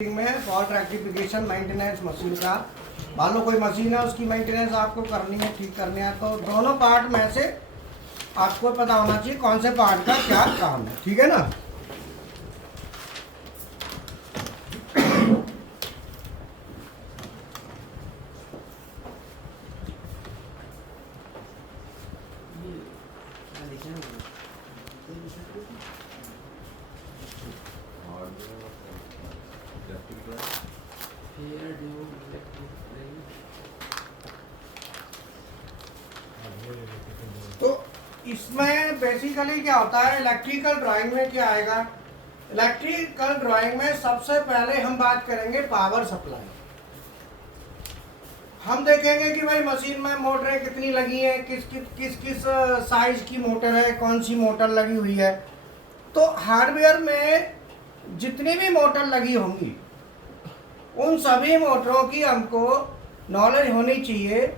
में fault rectification maintenance machine का मान लो कोई मशीन है उसकी मेंटेनेंस आपको करनी है, ठीक करनी है, तो दोनों पार्ट में से आपको पता होना चाहिए कौन से पार्ट का क्या काम है। ठीक है ना। तो इसमें बेसिकली क्या होता है, इलेक्ट्रिकल ड्राइंग में क्या आएगा, इलेक्ट्रिकल ड्राइंग में सबसे पहले हम बात करेंगे पावर सप्लाई। हम देखेंगे कि भाई मशीन में मोटरें कितनी लगी हैं, किस किस साइज की मोटर है, कौन सी मोटर लगी हुई है। तो हार्डवेयर में जितनी भी मोटर लगी होंगी उन सभी मोटरों की हमको नॉलेज होनी चाहिए।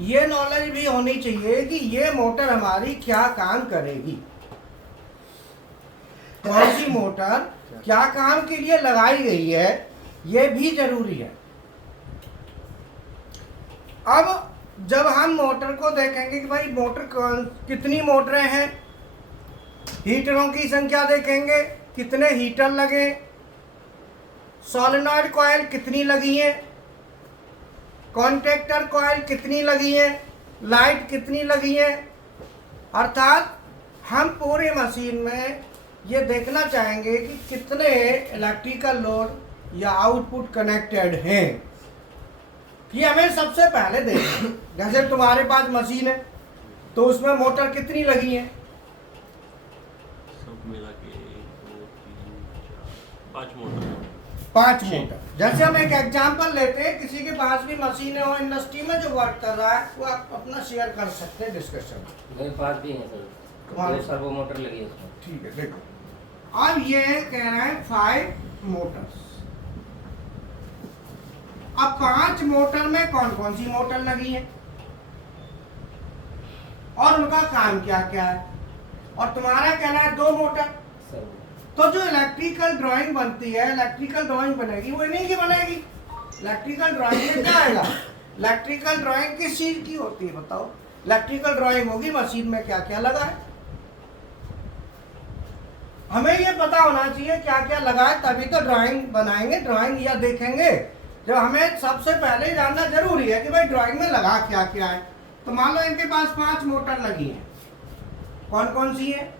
ये नॉलेज भी होनी चाहिए कि ये मोटर हमारी क्या काम करेगी, कौन सी मोटर क्या काम के लिए लगाई गई है, ये भी जरूरी है। अब जब हम मोटर को देखेंगे कि भाई मोटर कितनी मोटरें हैं, हीटरों की संख्या देखेंगे, कितने हीटर लगे, सोलेनॉइड कॉइल कितनी लगी है, कॉन्टैक्टर कॉइल कितनी लगी है, लाइट कितनी लगी है। अर्थात हम पूरी मशीन में ये देखना चाहेंगे कि कितने इलेक्ट्रिकल लोड या आउटपुट कनेक्टेड हैं। ये हमें सबसे पहले देखना। जैसे तुम्हारे पास मशीन है तो उसमें मोटर कितनी लगी है, सब मिला के 2 3 4 5 मोटर है। 5 मोटर। जैसे हम एक एग्जांपल लेते हैं, किसी के पास भी मशीन है और इंडस्ट्री में जो वर्क कर रहा है वो आप अपना शेयर कर सकते हैं डिस्कशन में। मेरे पास भी है सर, तुम्हारे 2 सर्वो मोटर लगी है उसमें। ठीक है, देखो अब ये कह रहा है 5 मोटर्स। अब 5 मोटर में कौन कौन सी मोटर लगी है और उनका काम क्या क्या है, और तुम्हारा कहना है 2 मोटर। सर्वो तो जो इलेक्ट्रिकल ड्राइंग बनती है, इलेक्ट्रिकल ड्राइंग बनेगी वो इन्हीं की बनेगी। इलेक्ट्रिकल ड्राइंग में क्या आएगा, इलेक्ट्रिकल ड्राइंग किस चीज की होती है बताओ। इलेक्ट्रिकल ड्राइंग होगी मशीन में क्या क्या लगा है, हमें ये पता होना चाहिए क्या क्या लगा है, तभी तो ड्राइंग बनाएंगे, ड्राइंग या देखेंगे। जब हमें सबसे पहले जानना जरूरी है कि भाई ड्राइंग में लगा क्या क्या है। तो मान लो इनके पास 5 मोटर लगी है, कौन कौन सी है,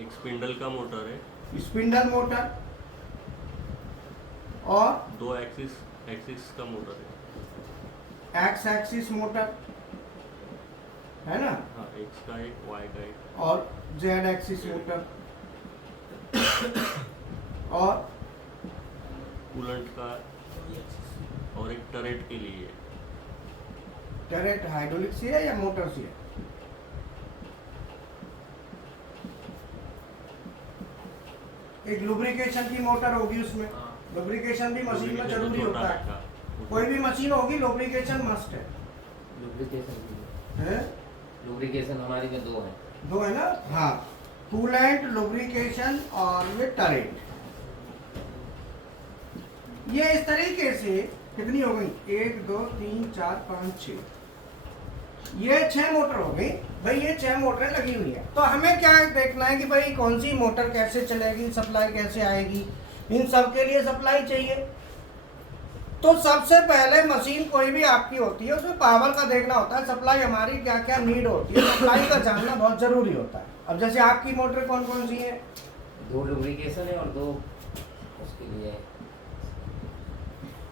एक स्पिंडल का मोटर है, स्पिंडल मोटर और 2 एक्सिस का मोटर है। एक्स एक्सिस मोटर है ना, हाँ, एक्स का एक, वाई का एक, और जेड एक्सिस मोटर और कूलेंट का, और एक टरेट के लिए है। टरेट हाइड्रोलिक से है या मोटर से है, एक लुब्रिकेशन की मोटर होगी उसमें। लुब्रिकेशन भी मशीन में जरूरी होता है, कोई भी मशीन होगी लुब्रिकेशन मस्ट है। लुब्रिकेशन हमारी में 2 है। 2 है ना, हाँ, कूलेंट, लुब्रिकेशन और ये टरेट। ये इस तरीके से कितनी हो गई, 1 2 3 4 5 6, ये 6 मोटर हो गई। भाई ये 6 मोटरें लगी हुई है, तो हमें क्या देखना है कि भाई कौन सी मोटर कैसे चलेगी, सप्लाई कैसे आएगी, इन सब के लिए सप्लाई चाहिए। तो सबसे पहले मशीन कोई भी आपकी होती है उसमें पावर का देखना होता है, सप्लाई हमारी क्या क्या नीड होती है, सप्लाई का जानना बहुत जरूरी होता है। अब जैसे आपकी मोटर कौन कौन सी है, 2 लुब्रिकेशन है और 2 उसके लिए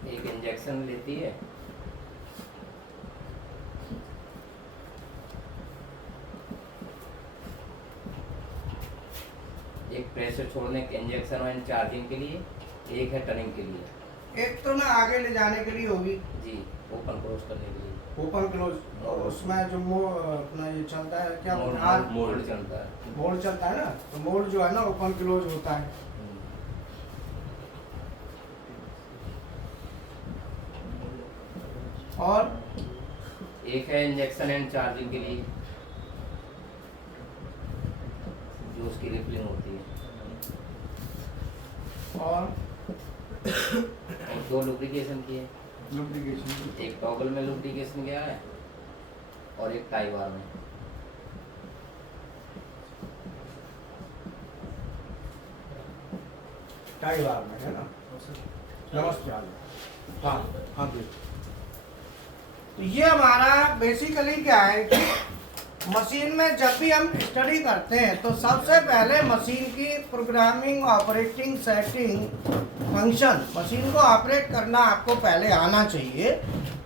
एक इंजेक्शन लेती है, एक प्रेशर छोड़ने के इंजेक्शन और चार्जिंग के लिए, एक है टर्निंग के लिए। एक तो ना आगे ले जाने के लिए होगी, जी, ओपन क्लोज करने के लिए। ओपन क्लोज, और उसमें जो अपना ये चलता है क्या मोल्ड चलता है, मोल्ड चलता है ना, तो मोल्ड जो है ना ओपन क्लोज होता है। और एक है इंजेक्शन एंड चार्जिंग के लिए, जो उसकी रिफिलिंग होती है। और 2 लुब्रिकेशन की है, लुब्रिकेशन एक टॉगल में लुब्रिकेशन गया है और एक टाई बार में। टाई बार में है ना। नमस्ते। हाँ हाँ जी। तो ये हमारा बेसिकली क्या है कि मशीन में जब भी हम स्टडी करते हैं तो सबसे पहले मशीन की programming, operating, setting, function, machine को ऑपरेट करना आपको पहले आना चाहिए,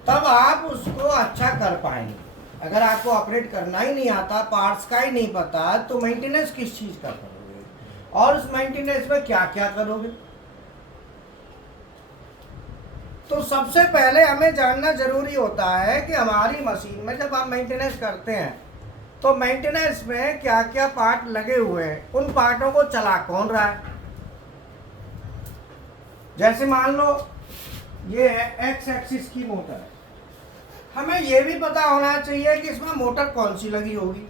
तब आप उसको अच्छा कर पाएंगे। अगर आपको ऑपरेट करना ही नहीं आता, पार्ट्स का ही नहीं पता, तो मेंटेनेंस किस चीज़ का करोगे और उस मेंटेनेंस में क्या क्या करोगे। तो सबसे पहले हमें जानना जरूरी होता है कि हमारी मशीन में जब हम मेंटेनेंस करते हैं तो मेंटेनेंस में क्या क्या पार्ट लगे हुए हैं, उन पार्टों को चला कौन रहा है। जैसे मान लो ये है एक्स एक्सिस की मोटर है, हमें ये भी पता होना चाहिए कि इसमें मोटर कौन सी लगी होगी,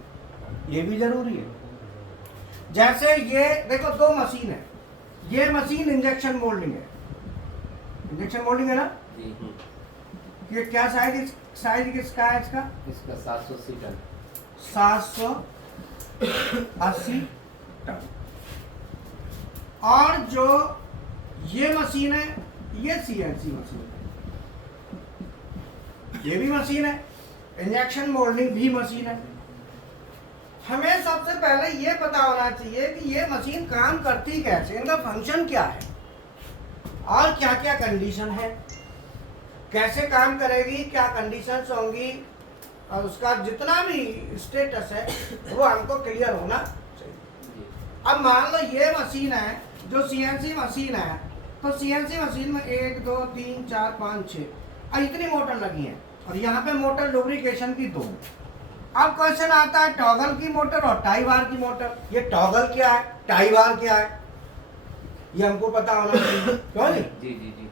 ये भी जरूरी है। जैसे ये देखो 2 मशीन है, ये मशीन इंजेक्शन मोल्डिंग है, इंजेक्शन मोल्डिंग है ना। जी। ये क्या साइज किसका है इसका? इसका 780 टन। 780 टन। और जो ये मशीन है ये सीएनसी मशीन है, ये भी मशीन है, इंजेक्शन मोल्डिंग भी मशीन है। हमें सबसे पहले ये पता होना चाहिए कि ये मशीन काम करती कैसे, इनका फंक्शन क्या है और क्या क्या कंडीशन है, कैसे काम करेगी, क्या कंडीशंस होंगी, और उसका जितना भी स्टेटस है वो हमको क्लियर होना चाहिए। अब मान लो ये मशीन है जो सीएनसी मशीन है, तो सीएनसी मशीन में 1 2 3 4 5 6 इतनी मोटर लगी है और यहाँ पे मोटर लुब्रिकेशन की 2। अब क्वेश्चन आता है टॉगल की मोटर और टाई बार की मोटर। ये टॉगल क्या है, टाई बार क्या है, ये हमको पता होना चाहिए। क्यों नहीं? जी जी जी।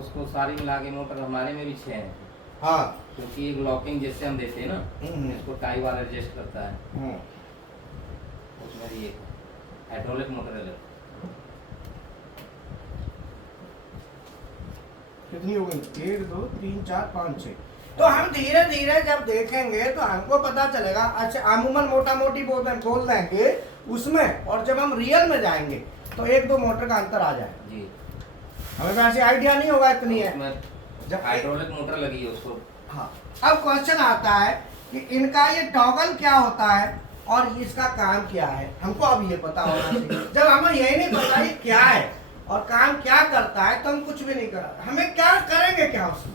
उसको सारी मिला के मोटर हमारे में भी 6 है। हाँ, क्योंकि एक लॉकिंग जैसे हम देते हैं ना, इसको टाई बार एडजस्ट करता है, उसमें भी एक हाइड्रोलिक मोटर अलग। कितनी हो गई? 1 2 3 4 5 6। तो हम धीरे धीरे जब देखेंगे तो हमको पता चलेगा। अच्छा, अमूमन मोटा मोटी बोल देंगे उसमें, और जब हम रियल में जाएंगे तो 1 2 मोटर का अंतर आ जाए। जी। हमें वैसे आइडिया नहीं होगा इतनी है जब हाइड्रोलिक मोटर लगी है उसको। हाँ, अब क्वेश्चन आता है कि इनका ये टॉगल क्या होता है और इसका काम क्या है, हमको अब ये पता होना चाहिए। जब हमें यही नहीं पता ये क्या है और काम क्या करता है तो हम कुछ भी नहीं कर, हमें क्या करेंगे, क्या उसमें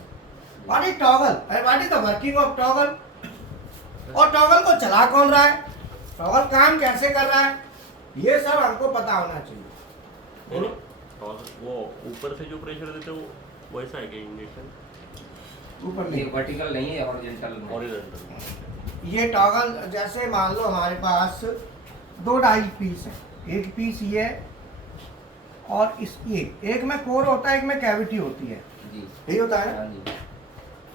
what is toggle, what is the working of toggle, और टॉगल को चला कौन रहा है, टॉगल काम कैसे कर रहा है, ये सब हमको पता होना चाहिए। बोलो। और वो ऊपर से जो प्रेशर देते हो वो वैसा है कि इंजेक्शन ऊपर ये नहीं, वर्टिकल नहीं है, हॉरिजॉन्टल। हॉरिजॉन्टल। ये टॉगल जैसे मान लो हमारे पास 2 डाई पीस है, एक पीस ये और इस एक में कोर होता है, एक में कैविटी होती है, जी यही होता है ना। हाँ जी।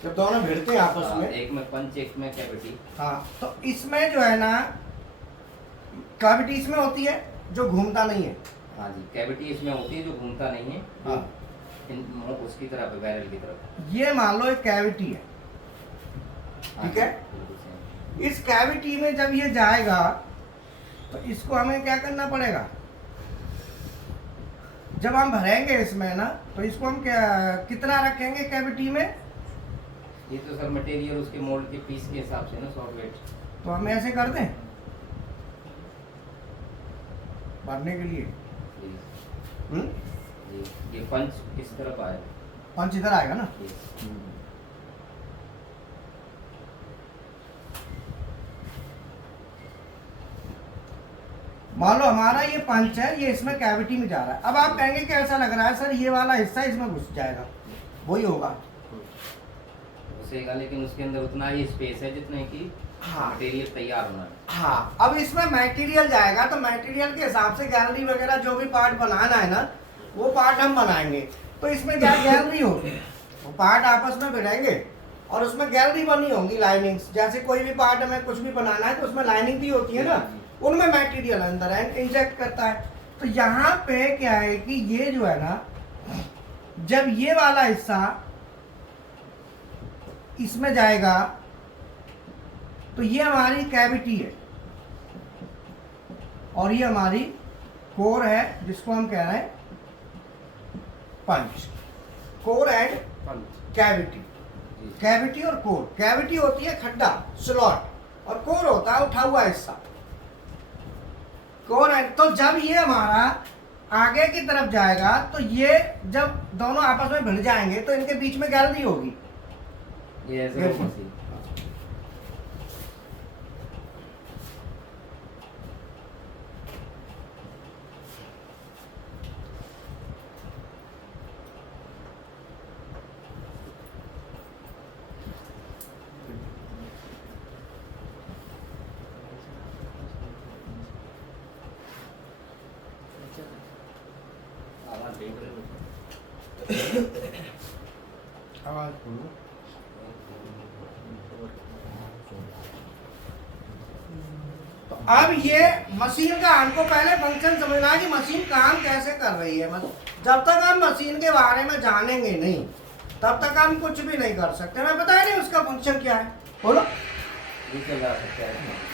जब दोनों भिड़ते हैं आपस में, एक में पंच एक में कैविटी। हाँ, तो इसमें जो है ना कैविटी इसमें होती है जो घूमता नहीं है। हाँ जी, कैविटी इसमें होती है जो घूमता नहीं है। हाँ, उसकी तरफ है, बैरल की तरफ। ये मान लो एक कैविटी है, हाँ ठीक जी, है। बिल्कुल सही। इस कैविटी में जब ये जाएगा तो इसको हमें क्या करना पड़ेगा, जब हम भरेंगे इसमें ना तो इसको हम क्या कितना रखेंगे कैविटी में, ये तो सर मटेरियल उसके मोल्ड के पीस के हिसाब से ना, सॉफ्ट वेट। तो हम ऐसे कर दें भरने के लिए। जी हम्म, जी, ये पंच इस तरफ आए। पंच इधर आएगा ना। ये मान लो हमारा ये पंच है, ये इसमें कैविटी में जा रहा है। अब आप कहेंगे कि ऐसा लग रहा है सर ये वाला हिस्सा इसमें घुस जाएगा, वही होगा। घुसेगा, लेकिन उसके अंदर उतना ही स्पेस है जितने की हाँ, मटेरियल तैयार होना है। हाँ, अब इसमें मटेरियल जाएगा तो मटेरियल के हिसाब से गैलरी वगैरह जो भी पार्ट बनाना है ना, वो पार्ट हम बनाएंगे। तो इसमें क्या गैलरी होगी, वो पार्ट आपस में भिड़ेंगे और उसमें गैलरी बनी होंगी, लाइनिंग्स। जैसे कोई भी पार्ट हमें कुछ भी बनाना है तो उसमें लाइनिंग भी होती है ना, उनमें मटेरियल अंदर इंजेक्ट करता है। तो यहाँ पे क्या है कि ये जो है ना, जब ये वाला हिस्सा इसमें जाएगा तो ये हमारी कैविटी है और ये हमारी कोर है, जिसको हम कह रहे हैं punch. Core and cavity. Cavity और कोर, कैविटी होती है खड्डा स्लॉट और कोर होता है उठा हुआ हिस्सा। कोर एंड, तो जब ये हमारा आगे की तरफ जाएगा तो ये जब दोनों आपस में भिड़ जाएंगे तो इनके बीच में गैलरी होगी। ये ऐसे वो मशीन। आवाज देख रहे हो? आवाज बोलो। तो अब ये मशीन का हमको पहले फंक्शन समझना है कि मशीन काम कैसे कर रही है। जब तक हम मशीन के बारे में जानेंगे नहीं तब तक हम कुछ भी नहीं कर सकते। हमें पता ही नहीं उसका फंक्शन क्या है। बोलो। ये चला सकता है।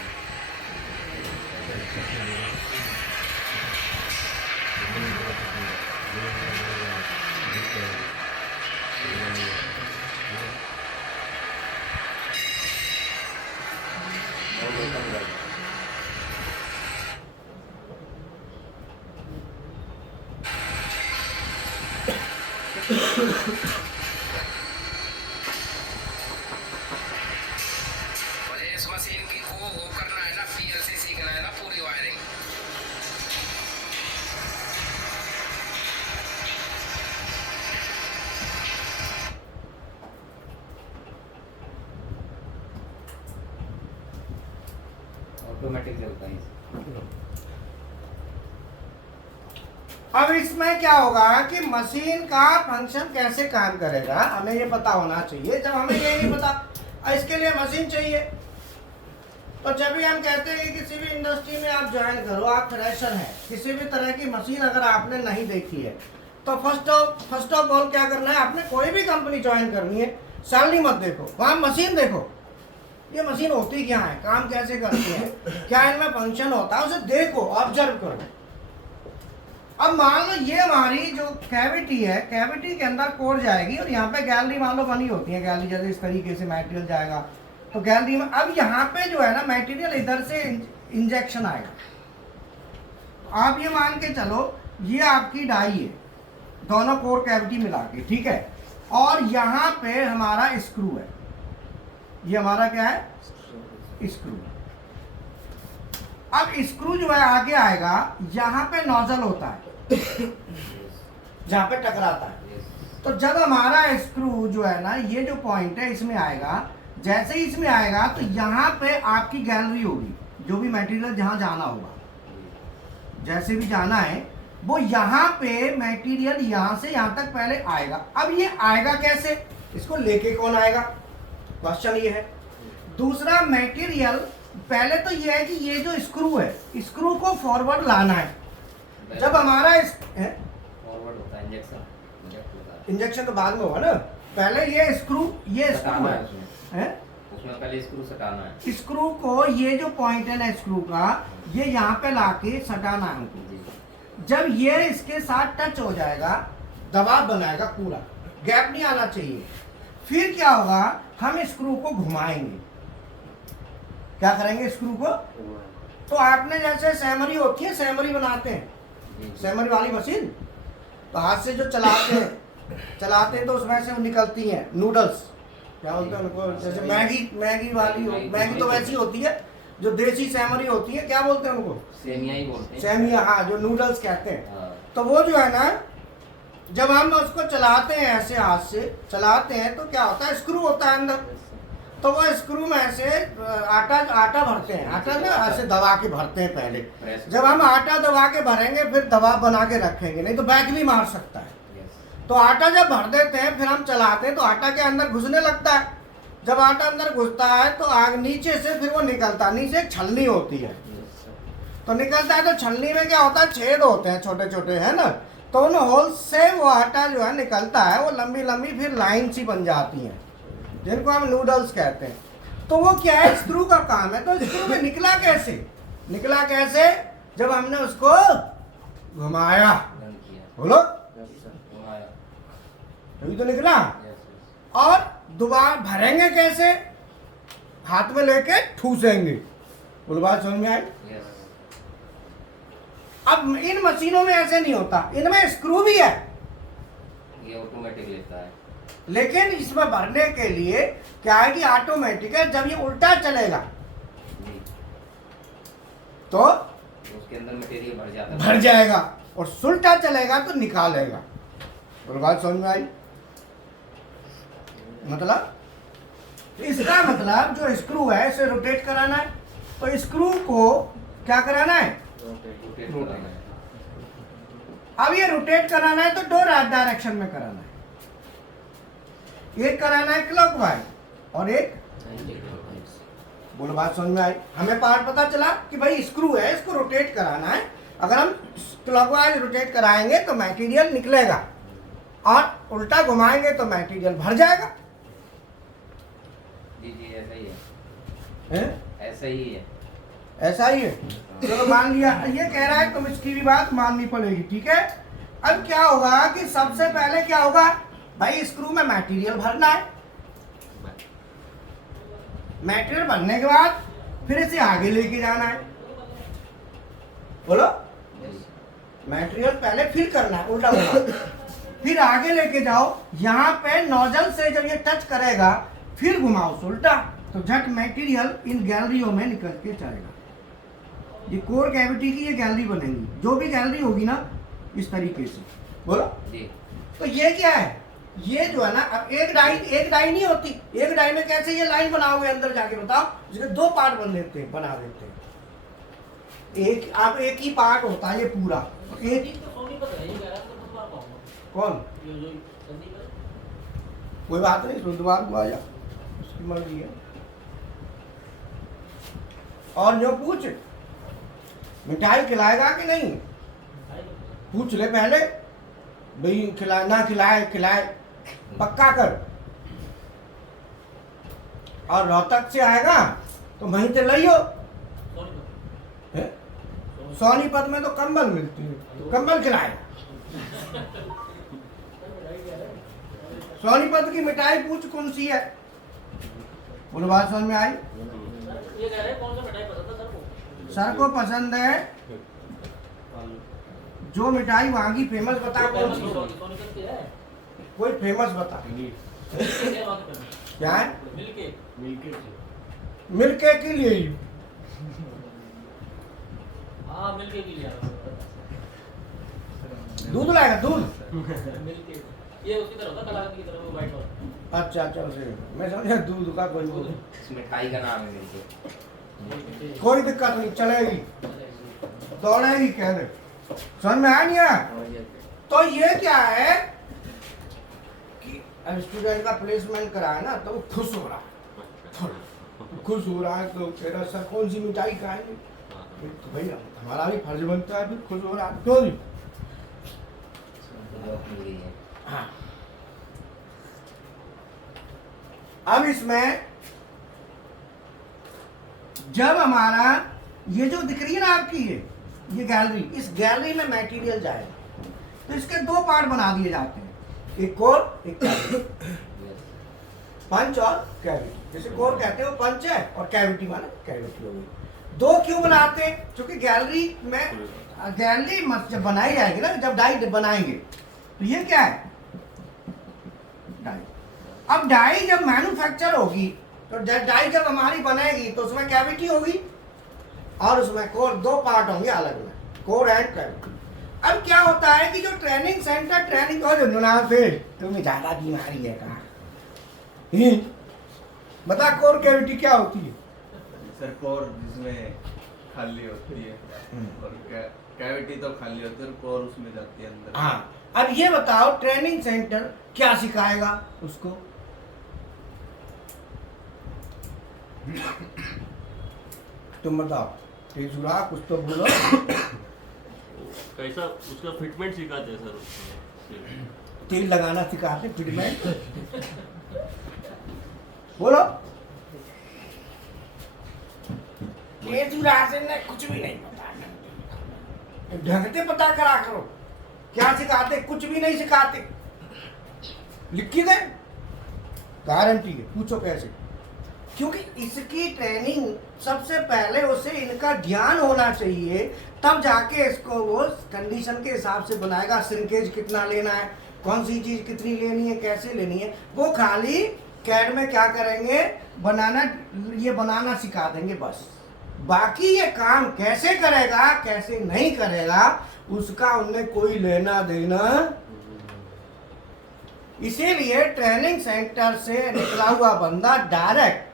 और इस मशीन की वो करना है ना, पीएलसी सीखना है ना, पूरी वायरिंग। ऑटोमेटिक चलता है। अब इसमें क्या होगा कि मशीन का फंक्शन कैसे काम करेगा हमें ये पता होना चाहिए। जब हमें ये नहीं पता, इसके लिए मशीन चाहिए। तो जब भी हम कहते हैं कि किसी भी इंडस्ट्री में आप ज्वाइन करो, आप फ्रेशर हैं, किसी भी तरह की मशीन अगर आपने नहीं देखी है तो फर्स्ट ऑफ ऑल क्या करना है, आपने कोई भी कंपनी ज्वाइन करनी है, सैलरी मत देखो, वहाँ मशीन देखो। ये मशीन होती क्या है, काम कैसे करती है, क्या इनमें फंक्शन होता है, उसे देखो, ऑब्जर्व करो। अब मान लो ये हमारी जो कैविटी है, कैविटी के अंदर कोर जाएगी और यहाँ पे गैलरी मान लो बनी होती है। गैलरी जैसे इस तरीके से मटेरियल जाएगा तो गैलरी में अब यहाँ पे जो है ना मटेरियल इधर से इंजेक्शन आएगा। आप ये मान के चलो ये आपकी डाई है, दोनों कोर कैविटी मिला के, ठीक है। और यहाँ पे हमारा स्क्रू है, ये हमारा क्या है, स्क्रू। अब स्क्रू जो है आगे आएगा, यहाँ पे नोजल होता है जहाँ पे टकराता है। तो जब हमारा स्क्रू जो है ना, ये जो पॉइंट है इसमें आएगा, जैसे ही इसमें आएगा तो यहाँ पे आपकी गैलरी होगी, जो भी मटेरियल जहाँ जाना होगा, जैसे भी जाना है वो यहाँ पे मटेरियल यहाँ से यहाँ तक पहले आएगा। अब ये आएगा कैसे, इसको लेके कौन आएगा, क्वेश्चन ये है। दूसरा मटेरियल पहले तो ये है कि ये जो स्क्रू है, स्क्रू को फॉरवर्ड लाना है। जब हमारा फॉरवर्ड होता है इंजेक्शन तो बाद में होगा ना, पहले ये स्क्रू है उसमें पहले स्क्रू सटाना है। स्क्रू को, ये जो पॉइंट है ना स्क्रू का, ये यहाँ पे लाके सटाना है हमको। जब ये इसके साथ टच हो जाएगा, दबाव बनाएगा पूरा, गैप नहीं आना चाहिए। फिर क्या होगा, हम स्क्रू को घुमाएंगे। क्या करेंगे, स्क्रू को, तो आपने जैसे सैमरी होती है, सैमरी बनाते हैं, सैमरी वाली मशीन, तो हाथ से जो चलाते हैं तो उसमें से वो निकलती हैं नूडल्स, क्या बोलते हैं उनको, जैसे मैगी वाली, मैगी तो वैसी होती है, जो देसी सैमरी होती है, क्या बोलते हैं उनको, सेमिया ही बोलते हैं। सेमिया, हाँ, जो नूडल्स कहते हैं। हाँ। तो वो जो है ना, जब हम उसको चलाते हैं, ऐसे हाथ से चलाते हैं तो क्या होता है, स्क्रू होता है अंदर, तो वो स्क्रू में ऐसे आटा भरते हैं, आटा ना ऐसे दबा के भरते हैं पहले। जब हम आटा दबा के भरेंगे फिर दबाव बना के रखेंगे, नहीं तो बैक भी मार सकता है। तो आटा जब भर देते हैं फिर हम चलाते हैं तो आटा के अंदर घुसने लगता है। जब आटा अंदर घुसता है तो आग नीचे से फिर वो निकलता है, नीचे एक छलनी होती है, तो निकलता है। तो छलनी में क्या होता है, छेद होते हैं छोटे छोटे, है ना। तो उन होल से वो आटा जो है निकलता है, वो लंबी लंबी फिर लाइन सी बन जाती हैं, जिनको हम नूडल्स कहते हैं। तो वो क्या है, स्क्रू का काम है। तो स्क्रू में निकला कैसे, निकला कैसे, जब हमने उसको घुमाया, बंद किया। बोलो, घुमाया। तभी तो निकला। Yes yes. और दोबारा भरेंगे कैसे, हाथ में लेके ठूसेंगे। बोलो, बात समझ में आई। यस। अब इन मशीनों में ऐसे नहीं होता, इनमें स्क्रू भी है, ये ऑटोमेटिक लेता है। लेकिन इसमें भरने के लिए क्या है कि ऑटोमेटिक है। जब ये उल्टा चलेगा जी। तो उसके अंदर मटेरियल भर जाता है। भर जाएगा, और सुल्टा चलेगा तो निकालेगा। बोलो, बात समझ में आई। मतलब इसका मतलब जो स्क्रू है इसे रोटेट कराना है, तो स्क्रू को क्या कराना है, रोटेट कराना है। अब ये रोटेट कराना है तो दो डायरेक्शन में कराना है। एक कराना है क्लॉकवाइज और एक, बोलो, बात समझ में आई। हमें पार्ट पता चला कि भाई स्क्रू है, इसको रोटेट कराना है। अगर हम क्लॉकवाइज रोटेट कराएंगे तो मटेरियल निकलेगा, और उल्टा घुमाएंगे तो मटेरियल भर जाएगा। जी जी, ऐसा ही है। हैं? ऐसा ही है। ऐसा ही है। चलो मान लिया, ये कह रहा है तुम इसकी भी बात माननी पड़ेगी, ठीक है। अब क्या होगा कि सबसे पहले क्या होगा भाई, स्क्रू में मटेरियल भरना है। मटेरियल भरने के बाद फिर इसे आगे लेके जाना है। बोलो, मटेरियल पहले फिल करना है, उल्टा घुमा, फिर आगे लेके जाओ। यहाँ पे नोजल से जब ये टच करेगा फिर घुमाओ उल्टा, तो झट मटेरियल इन गैलरियों में निकल के जाएगा। ये कोर कैविटी की ये गैलरी बनेगी, जो भी गैलरी होगी ना इस तरीके से। बोलो जी। तो ये क्या है, ये जो है ना, अब एक डाई नहीं होती। एक डाई में कैसे ये लाइन बनाओगे अंदर जाके, बताओ। इसमें दो पार्ट बना देते हैं। एक आप एक ही पार्ट होता है ये पूरा। एक कौन, कोई बात नहीं, बुधवार को आ जा, उसकी मर्जी है। और जो पूछ, मिठाई खिलाएगा कि नहीं, पूछ ले पहले भाई, खिलाए ना खिलाए पक्का कर। और रोहतक से आएगा तो वहीं से लियो। सोनीपत में तो कंबल मिलती है, तो कंबल खिलाए। सोनीपत की मिठाई पूछ कौन सी है, बोलो, बात समझ में आई। ये कह रहे हैं कौन सा मिठाई पसंद है सर को? सर को पसंद है जो मिठाई वहाँ की फेमस, बता कौन सी, सोनीपत की है, कोई फेमस बता। मिलके है वहाँ की फेमस। क्या है, मिलके मिल्के के लिए ही। हाँ मिलके की लिया दूध लाएगा, दूध। मिलके ये उसकी तरह होता है, कलाकंद की तरह, वो वाइट वाला। अच्छा उसे मैं समझा दूध का कोई बोल। इस मिठाई का नाम है मिलके। कोई दिक्कत नहीं, चलेगी, दौड़ेगी, कह दे। समझ में आया नहीं आया? तो ये क्या है कि अब स्टूडेंट का प्लेसमेंट कराया ना, तो वो खुश हो रहा है, खुश हो रहा है। तो कह रहा सर कौन सी मिठाई खाएंगे, तो भाई हमारा भी फर्ज बनता है, फिर खुश हो रहा है, क्यों नहीं। हाँ, अब इसमें जब हमारा ये जो दिख रही है ना आपकी ये गैलरी, इस गैलरी में मटेरियल जाएगा, तो इसके दो पार्ट बना दिए जाते हैं, एक कोर एक कैविटी। पंच और कैविटी, जैसे कोर कहते हैं वो पंच है, और कैविटी माने कैविटी हो गई। दो क्यों बनाते हैं, क्योंकि गैलरी में, गैलरी जब बनाई जाएगी ना, जब डाई बनाएंगे, तो ये क्या है, डाई। अब डाई जब मैन्युफैक्चर होगी, तो डाई जब हमारी बनेगी तो उसमें कैविटी होगी और उसमें कोर, दो पार्ट होंगे अलग अलग, कोर एंड कैविटी। अब क्या होता है कि जो ट्रेनिंग सेंटर ट्रेनिंग को जो नुना से तुम्हें ज्यादा बीमारी है कहा, बता कोर कैविटी क्या होती है। सर कोर जिसमें खाली होती है, और कैविटी तो खाली होती है, और कोर उसमें जाती है अंदर। हाँ, अब ये बताओ ट्रेनिंग सेंटर क्या सिखाएगा उसको, तुम बताओ, कुछ तो बोलो। कैसा उसका फिटमेंट सिखाते हैं सर उसमें? तेल लगाना सिखाते फिटमेंट। बोलो। ये राशन ने कुछ भी नहीं बताया, ढंग से पता करा करो क्या सिखाते, कुछ भी नहीं सिखाते। लिखी दे, गारंटी है, पूछो कैसे। क्योंकि इसकी ट्रेनिंग सबसे पहले उसे इनका ध्यान होना चाहिए, तब जाके इसको वो कंडीशन के हिसाब से बनाएगा। श्रिंकेज कितना लेना है, कौन सी चीज कितनी लेनी है, कैसे लेनी है, वो खाली कैड में क्या करेंगे, ये बनाना सिखा देंगे बस। बाकी ये काम कैसे करेगा कैसे नहीं करेगा उसका उनमें कोई लेना देना। इसीलिए ट्रेनिंग सेंटर से निकला हुआ बंदा डायरेक्ट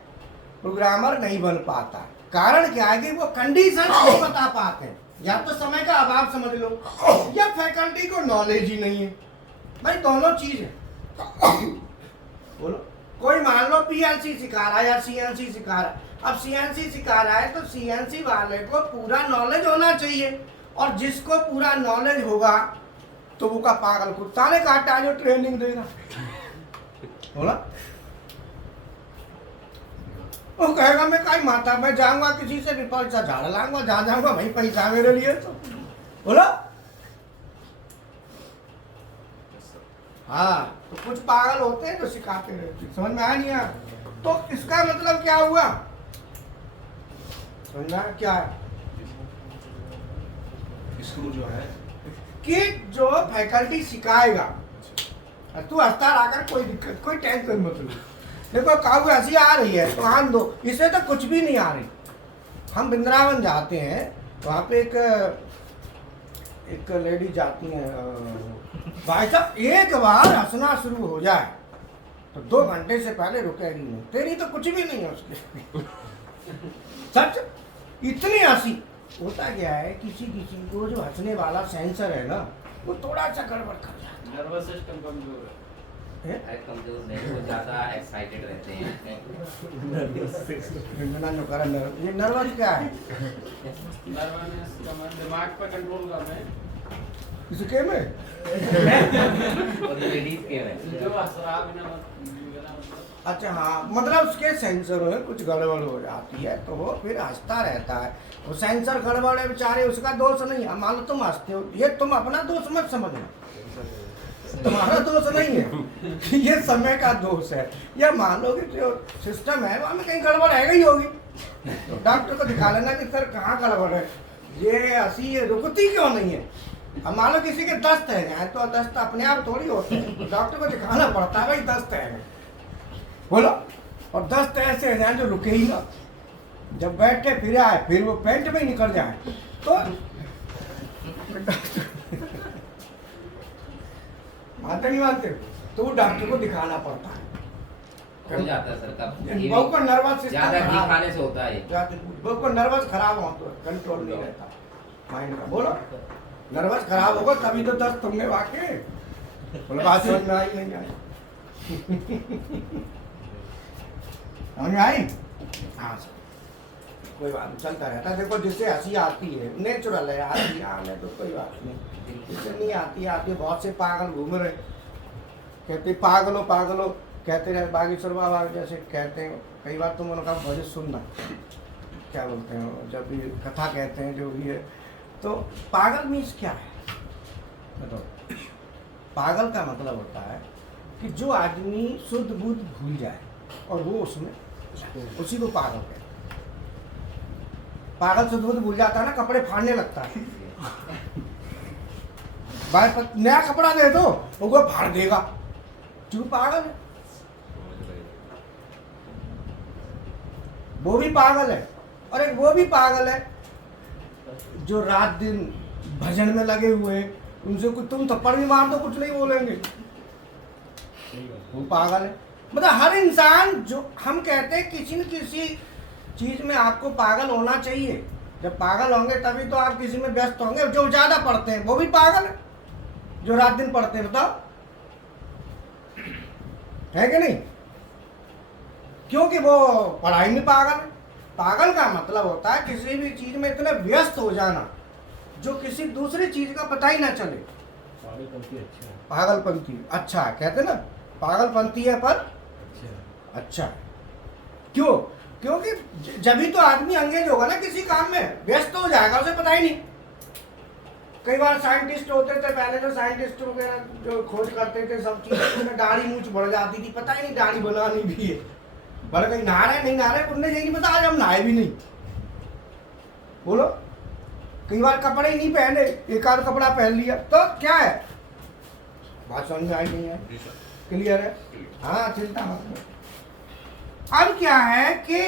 प्रोग्रामर नहीं बन पाता। कारण क्या है कि वो कंडीशन नहीं बता पाते हैं, या तो समय का अभाव समझ लो, या फैकल्टी को नॉलेज ही नहीं है। भाई दोनों चीज है। बोलो, कोई मान लो पीएलसी सिखा रहा है या सीएनसी सिखा रहा है। अब सीएनसी सिखा रहा है तो सीएनसी वाले को पूरा नॉलेज होना चाहिए, और जिसको पूरा नॉलेज होगा तो वो का पागल कुत्ता ने काटा जो ट्रेनिंग देगा। बोला, वो कहेगा मैं काई माता, मैं जाऊंगा किसी से भी पैसा झाड़ लाऊंगा, जहां जाऊंगा वहीं पैसा मेरे लिए। तो बोला हाँ, तो कुछ पागल होते हैं जो सिखाते रहते, समझ में आया नहीं आया? तो इसका मतलब क्या हुआ, समझ में आया क्या है? स्कूल जो है कि जो फैकल्टी सिखाएगा, तू हंसता रहा, कोई दिक्कत कोई टेंशन मत लो। देखो काबू हंसी आ रही है तो आन दो, इसे तो कुछ भी नहीं आ रही। हम वृंदावन जाते हैं, वहाँ पे एक लेडी जाती है, भाई साहब एक बार हंसना शुरू हो जाए तो 2 घंटे से पहले रुकेगी नहीं, तेरी तो कुछ भी नहीं है उसके। सच, इतनी हंसी। होता क्या है, किसी किसी को जो हंसने वाला सेंसर है ना, वो थोड़ा सा गड़बड़ कर जाता है। नर्वस सिस्टम कमजोर है। कमजोर नहीं, वो ज्यादा एक्साइटेड रहते हैं। ये नर्वस क्या है? नर्वसनेस का मन दिमाग पर कंट्रोल कर रहे हैं। किसके में? और लेडीज के में जो असरा बिना अच्छा हाँ, मतलब उसके सेंसर में कुछ गड़बड़ हो जाती है तो वो फिर हंसता रहता है। वो सेंसर गड़बड़ है बेचारे, उसका दोष नहीं है। मान लो तुम हंसते हो, ये तुम अपना दोष मत समझना, तुम्हारा दोष नहीं है, ये समय का दोष है। या मान लो कि जो सिस्टम है वहाँ में कहीं गड़बड़ है ही होगी, तो डॉक्टर को दिखा लेना कि सर कहाँ गड़बड़ है, ये हंसी ये रुकती क्यों नहीं है। अब मान लो किसी के दस्त है, तो दस्त अपने आप थोड़ी होते हैं, डॉक्टर को दिखाना पड़ता है भाई दस्त है, बोलो। और दस्त ऐसे हैं जो रुके ही ना, जब बैठे फिर आए फिर वो पेंट में निकल जाए तो मानते नहीं मानते, तो डॉक्टर को दिखाना पड़ता है। हो जाता है सर का, बहू को नर्वस ज्यादा दिखाने से होता है। बहू को नर्वस खराब हो तो कंट्रोल नहीं रहता माइंड का। बोलो, नर्वस खराब होगा तभी तो दस्त तुमने वाके। बोलो बात समझ में आई नहीं आई? समझ में आई? हाँ सर, कोई बात नहीं, चलता रहता है। देखो जिससे हंसी आती है नेचुरल है, आती आने तो कोई बात नहीं, जिससे नहीं आती आती। बहुत से पागल घूम रहे, कहते पागलो पागलो कहते रहे, बागेश्वर बाबा जैसे कहते हैं। कई बार तुम उनका भजन सुनना, क्या बोलते हैं, जब भी कथा कहते हैं जो भी है, तो पागल मीन्स क्या है बताओ? पागल का मतलब होता है कि जो आदमी शुद्ध बुद्ध भूल जाए और वो उसमें, उसी को पागल कहते हैं। पागल शुद्ध बुद्ध भूल जाता है ना, कपड़े फाड़ने लगता है। भाई नया कपड़ा दे दो वो फाड़ देगा, क्यों? पागल है, वो भी पागल है। और एक वो भी पागल है जो रात दिन भजन में लगे हुए हैं, उनसे कुछ तुम थप्पड़ भी मार दो कुछ नहीं बोलेंगे, वो पागल है। मतलब हर इंसान, जो हम कहते हैं किसी न किसी चीज में आपको पागल होना चाहिए। जब पागल होंगे तभी तो आप किसी में व्यस्त होंगे। जो ज्यादा पढ़ते हैं वो भी पागल है, जो रात दिन पढ़ते हैं, बताओ है कि नहीं? क्योंकि वो पढ़ाई में पागल है। पागल का मतलब होता है किसी भी चीज में इतने व्यस्त हो जाना जो किसी दूसरी चीज का पता ही ना चले। पागलपंती अच्छा है, कहते ना पागलपंती है पर अच्छा है। क्यों? क्योंकि जब भी तो आदमी अंगेज होगा ना किसी काम में, व्यस्त हो जाएगा, उसे पता ही नहीं। कई बार साइंटिस्ट होते थे पहले, जो साइंटिस्ट वगैरह जो खोज करते थे सब चीज़, उनमें दाढ़ी मूंछ बढ़ जाती थी, पता ही नहीं दाढ़ी बनानी भी है, बढ़ गई, नहा रहे नहीं नहा रहे उन्हें यही नहीं पता, आज हम नहाए भी नहीं। बोलो, कई बार कपड़े ही नहीं पहने, एक आध कपड़ा पहन लिया, तो क्या है, बात समझ में आई नहीं है? क्लियर है? हाँ, चिंता मत करो। अब क्या है कि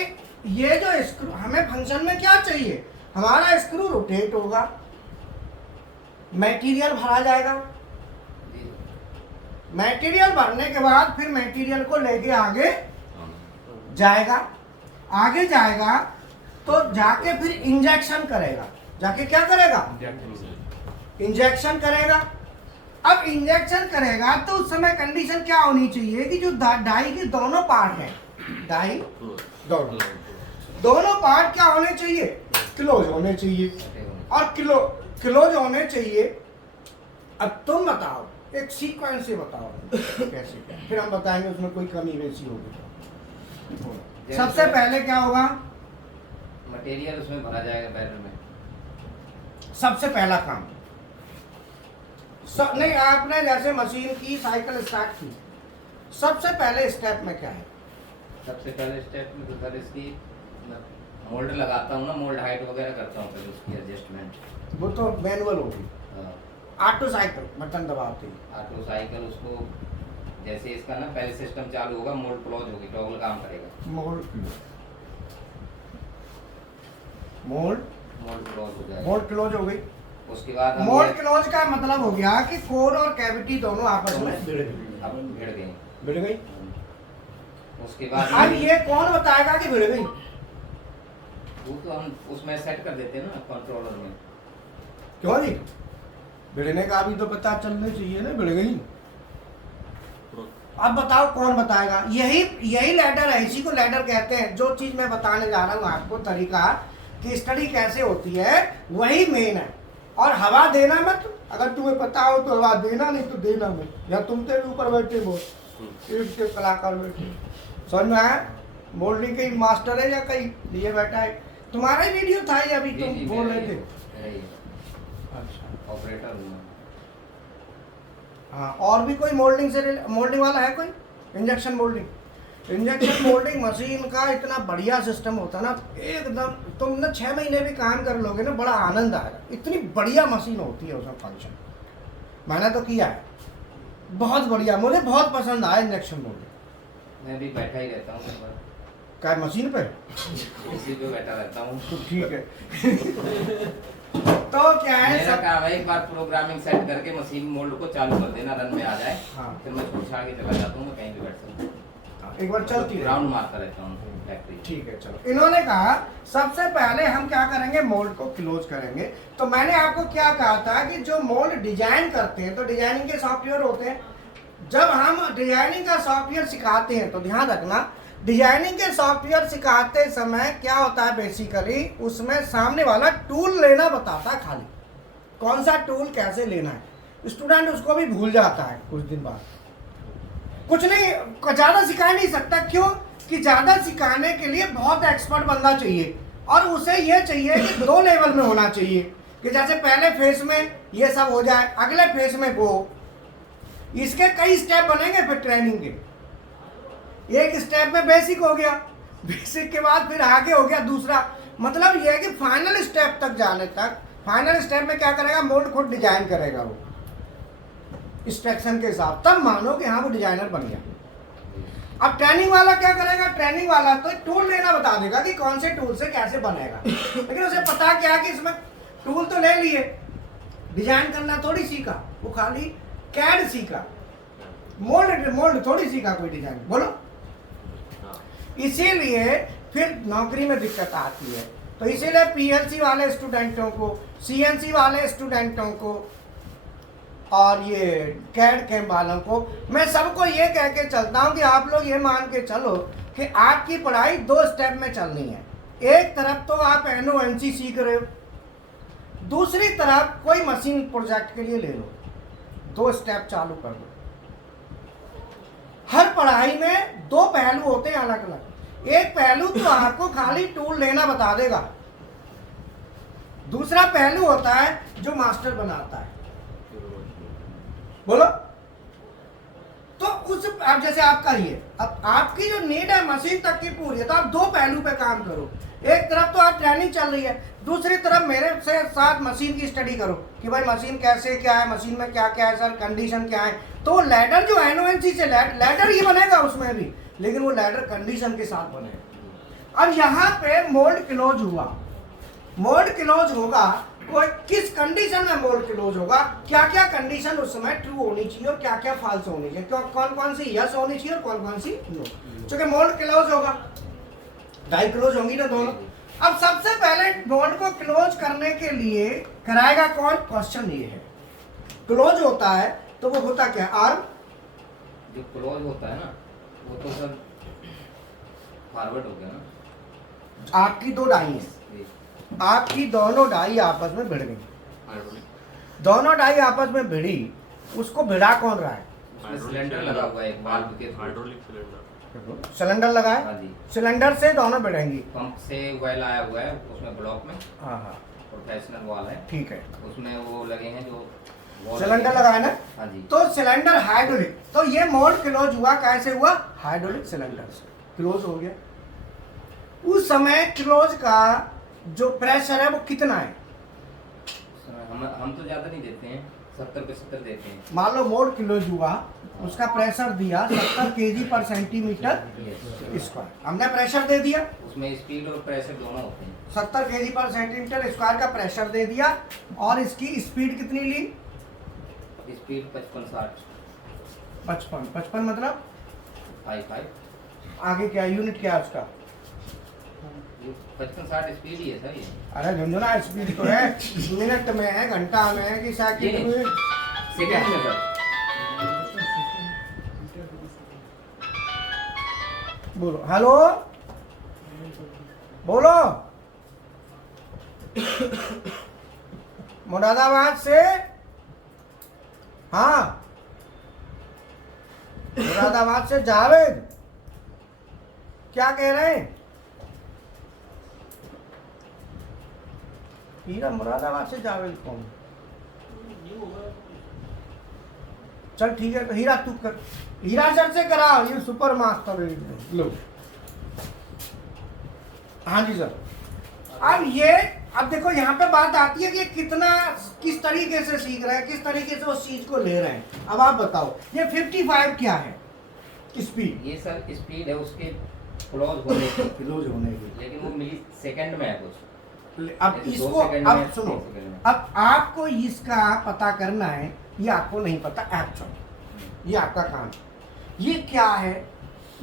ये जो स्क्रू, हमें फंक्शन में क्या चाहिए, हमारा स्क्रू रोटेट होगा, मटेरियल भरा जाएगा, मटेरियल भरने के बाद फिर मटेरियल को लेके आगे जाएगा, आगे जाएगा तो जाके फिर इंजेक्शन करेगा, जाके क्या करेगा, इंजेक्शन करेगा। अब इंजेक्शन करेगा तो उस समय कंडीशन क्या होनी चाहिए कि जो डाई के दोनों पार्ट हैं, डाई दोनों पार्ट क्या होने चाहिए, क्लोज होने चाहिए, और क्लोज होने चाहिए। अब तुम बताओ, एक सीक्वेंस से बताओ कैसे क्या, फिर हम बताएंगे उसमें कोई कमी वैसी होगी। सबसे पहले क्या होगा, मटेरियल उसमें भरा जाएगा बैरल में, सबसे पहला काम नहीं, आपने जैसे मशीन की साइकिल स्टार्ट की, सबसे पहले स्टेप में क्या है, सबसे पहले स्टेप में तो सर इसकी मोल्ड लगाता हूँ ना, मोल्ड हाइट वगैरह करता हूँ, फिर उसकी एडजस्टमेंट, वो तो मैनुअल होगी, ऑटो साइकिल बटन दबाते ही, ऑटो साइकिल उसको जैसे इसका ना पहले सिस्टम चालू होगा, मोल्ड क्लोज होगी, टॉगल काम करेगा, मोल्ड क्लोज हो जाएगा, मोल्ड क्लोज हो गई। उसके बाद मोल्ड क्लोज का मतलब हो गया कि कोर और कैविटी दोनों आपस में भिड़ गई, भिड़ गई। उसके बाद अब ये कौन बताएगा कि भिड़ गई, वो तो हम उसमें सेट कर देते हैं ना कंट्रोलर में। क्यों जी, भिड़ने का भी तो पता चलना चाहिए ना, भिड़ गई। अब बताओ कौन बताएगा, यही लैडर है, इसी को लैडर कहते हैं। जो चीज मैं बताने जा रहा हूँ आपको, तरीका कि स्टडी कैसे होती है, वही मेन है। और हवा देना मत, अगर तुम्हें पता हो तो हवा देना, नहीं तो देना मत। या तुम तो ऊपर बैठे हो, एक के कलाकार बैठे, समझ में आया? मोल्डिंग के मास्टर है या कहीं लिए बैठा है, तुम्हारा ही वीडियो था ये, अभी तुम बोल रहे थे। अच्छा, ऑपरेटर हूँ। हाँ, और भी कोई मोल्डिंग वाला है कोई? इंजेक्शन मोल्डिंग मशीन का इतना बढ़िया सिस्टम होता है ना, एकदम तुम ना 6 महीने भी काम कर लोगे ना, बड़ा आनंद आएगा। इतनी बढ़िया मशीन होती है उसमें फंक्शन, मैंने तो किया है, बहुत बढ़िया, मुझे बहुत पसंद आया इंजेक्शन मोल्डिंग। मैं भी बैठा ही रहता हूँ, क्या मशीन पे? इसी पे बैठा रहता हूँ। तो ठीक है। तो क्या है, मेरा सब काम है एक बार प्रोग्रामिंग सेट करके मशीन मोल्ड को चालू कर देना, रन में आ जाए, हाँ। फिर मैं छुड़ के चला जाता हूँ, मैं कहीं भी बैठ सकता हूँ, एक बार चलती है, राउंड मारता रहता हूँ फैक्ट्री। ठीक है। चलो, इन्होंने कहा सबसे पहले हम क्या करेंगे, मोल्ड को क्लोज करेंगे। तो मैंने आपको क्या कहा था कि जो मोल्ड डिजाइन करते हैं, तो डिजाइनिंग के सॉफ्टवेयर होते हैं। जब हम डिजाइनिंग का सॉफ्टवेयर सिखाते हैं तो ध्यान रखना, डिजाइनिंग के सॉफ्टवेयर सिखाते समय क्या होता है, बेसिकली उसमें सामने वाला टूल लेना बताता है, खाली कौन सा टूल कैसे लेना है। स्टूडेंट उसको भी भूल जाता है कुछ दिन बाद, कुछ नहीं, ज़्यादा सिखा नहीं सकता। क्यों? कि ज़्यादा सिखाने के लिए बहुत एक्सपर्ट बनना चाहिए, और उसे ये चाहिए कि 2 लेवल में होना चाहिए, कि जैसे पहले फेज में ये सब हो जाए, अगले फेज में वो, इसके कई स्टेप बनेंगे फिर ट्रेनिंग के। एक स्टेप में बेसिक हो गया, बेसिक के बाद फिर आगे हो गया दूसरा, मतलब यह है कि फाइनल स्टेप तक जाने तक, फाइनल स्टेप में क्या करेगा, मोल्ड खुद डिजाइन करेगा वो इंस्ट्रक्शन के हिसाब, तब मानो कि हाँ वो डिजाइनर बन गया। अब ट्रेनिंग वाला क्या करेगा, ट्रेनिंग वाला तो टूल लेना बता देगा कि कौन से टूल से कैसे बनेगा, लेकिन उसे पता क्या कि इसमें टूल तो ले लिए, डिजाइन करना थोड़ी सीखा, वो खाली कैड सीखा, मोल्ड थोड़ी सीखा कोई डिजाइन। बोलो, इसीलिए फिर नौकरी में दिक्कत आती है। तो इसीलिए पीएलसी वाले स्टूडेंटों को, सीएनसी वाले स्टूडेंटों को, और ये कैड कैम वालों को मैं सबको ये कह के चलता हूँ कि आप लोग ये मान के चलो कि आपकी पढ़ाई 2 स्टेप में चलनी है। एक तरफ तो आप एनओएनसी सीख रहे हो, दूसरी तरफ कोई मशीन प्रोजेक्ट के लिए ले लो, 2 स्टेप चालू कर दो। हर पढ़ाई में 2 पहलू होते हैं अलग अलग। एक पहलू तो आपको खाली टूल लेना बता देगा, दूसरा पहलू होता है जो मास्टर बनाता है। बोलो तो उस अब जैसे आप करिए, अब आपकी जो नीड है मशीन तक की पूरी है, तो आप 2 पहलू पे काम करो। एक तरफ तो आप ट्रेनिंग चल रही है, दूसरी तरफ मेरे से साथ मशीन की स्टडी करो कि भाई मशीन कैसे क्या है, मशीन में क्या क्या है सर, कंडीशन क्या है। तो लैडर जो एनओएनसी से लैडर ही बनेगा उसमें भी, लेकिन वो लैडर कंडीशन के साथ बनेगा। अब यहाँ पे मोल्ड क्लोज हुआ, मोल्ड क्लोज होगा, कोई किस कंडीशन में मोल्ड क्लोज होगा, क्या क्या कंडीशन उस समय ट्रू होनी चाहिए और क्या क्या फॉल्स होनी चाहिए, कौन कौन सी यस होनी चाहिए और कौन कौन सी नो। क्योंकि मोल्ड क्लोज होगा, डाई क्लोज होंगी ना दोनों। अब सबसे पहले मोल्ड को क्लोज करने के लिए कराएगा कौन, क्वेश्चन ये है। क्लोज होता है तो वो होता क्या, आर्म जो क्लोज होता है ना वो तो सर फॉरवर्ड हो गया ना। आपकी 2 डाई है, आपकी दोनों डाई आपस में भिड़ गई, हाइड्रोलिक दोनों डाई आपस में भिड़ी, उसको भिड़ा कौन रहा है, उसमें सिलेंडर लगा हुआ है एक वाल्व के थ्रू। हाइड्रोलिक सिलेंडर सिलेंडर लगा हाँ है, जी, सिलेंडर से दोनों भिड़ेंगी। पंप से ऑयल आया हुआ है उसमें ब्लॉक में, हाँ हाँ प्रोफेशनल वाल है, ठीक है, उसमें वो लगे हैं जो wall सिलेंडर लगे लगा हैं। है ना, हाँ जी, तो सिलेंडर हाइड्रोलिक, तो ये मोल्ड क्लोज हुआ, कैसे हुआ, हाइड्रोलिक सिलेंडर से क्लोज हो गया। उस समय क्लोज का जो प्रेशर है वो कितना है, हम तो ज़्यादा नहीं देते हैं, 70-75 देते हैं। मान लो मोल्ड क्लोज हुआ, उसका प्रेशर दिया 70 kg पर सेंटीमीटर स्क्वायर, हमने प्रेशर दे दिया, उसमें स्पीड और प्रेशर दोनों होते हैं। 70 kg पर सेंटीमीटर स्क्वायर का प्रेशर दे दिया, और इसकी स्पीड कितनी ली, स्पीड 55-60 55 मतलब 55 आगे क्या यूनिट क्या है उसका, 55-60 स्पीड ही है सर ये। अरे झुंझुना स्पीड तो है, मिनट में है, घंटा में है कि सेकंड में, सेकंड में सर। बोलो हेलो, बोलो मुरादाबाद से, हाँ मुरादाबाद से जावेद, क्या कह रहे हैं, हीरा मुरादाबाद से जावेद कौन, चल ठीक है, तो हीरा तू कर, हीरा सर से कराओ, ये सुपर मास्टर है। लो हाँ जी सर। अब देखो यहाँ पे बात आती है कि कितना किस तरीके से सीख रहे हैं, किस तरीके से उस चीज को ले रहे हैं। अब आप बताओ ये 55 क्या है स्पीड, ये सर स्पीड है उसके क्लोज होने की, क्लोज होने की, लेकिन वो मिली सेकंड में है कुछ। अब जैसे इसको 2 सेकंड अब में, सुनो, 3 सेकंड में। अब आपको इसका पता करना है, ये आपको नहीं पता एक्चुअल, ये आपका काम है। ये क्या है,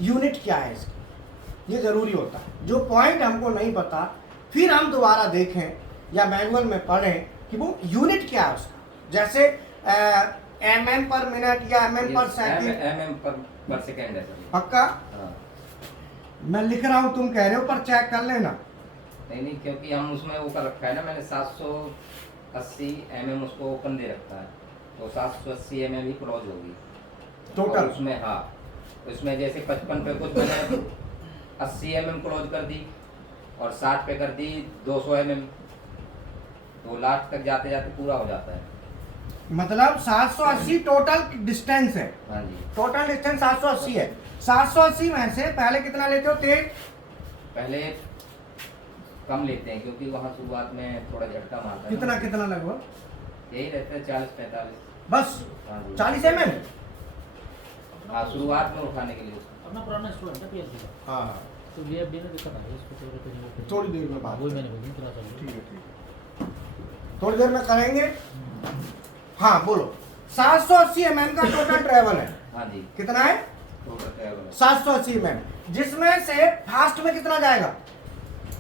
यूनिट क्या है इसकी, ये जरूरी होता है। जो पॉइंट हमको नहीं पता फिर हम दोबारा देखें या मैनुअल में पढ़ें कि वो यूनिट क्या है उसका, जैसे mm पर मिनट या mm पर सेकंड, mm पर सेकंड है सर। पक्का हाँ। मैं लिख रहा हूँ, तुम कह रहे हो, पर चेक कर लेना। नहीं क्योंकि हम उसमें वो कर रखा है ना, मैंने 780 mm उसको ओपन दे रखा है, तो 780 mm ही क्लोज होगी टोटल और उसमें। हाँ, उसमें जैसे 55 पे कुछ मैंने 80 mm क्लोज कर दी और 60 पे कर दी 200 mm, तो लास्ट तक जाते जाते पूरा हो जाता है। मतलब 780 टोटल डिस्टेंस है, हाँ जी, टोटल डिस्टेंस 780 है। 780 में से पहले कितना लेते हो तेज, पहले कम लेते हैं क्योंकि वहाँ शुरुआत में थोड़ा झटका मारता है। कितना कितना लगभग, यही रहते हैं 40-45। बस हाँ जी, 40 mm। हाँ शुरुआत में उठाने के लिए। अपना पुराना स्टूडेंट है पीएचडी का, हाँ तो VFD ने दिक्कत आई इसको थोड़ी देर में बात वही मैंने बोली थोड़ा सा। ठीक है, थोड़ी देर में करेंगे। हाँ बोलो, 780 mm का टोटल ट्रेवल है, हाँ जी, कितना है, टोटल ट्रैवल। 780 mm, जिसमें से फास्ट में कितना जाएगा,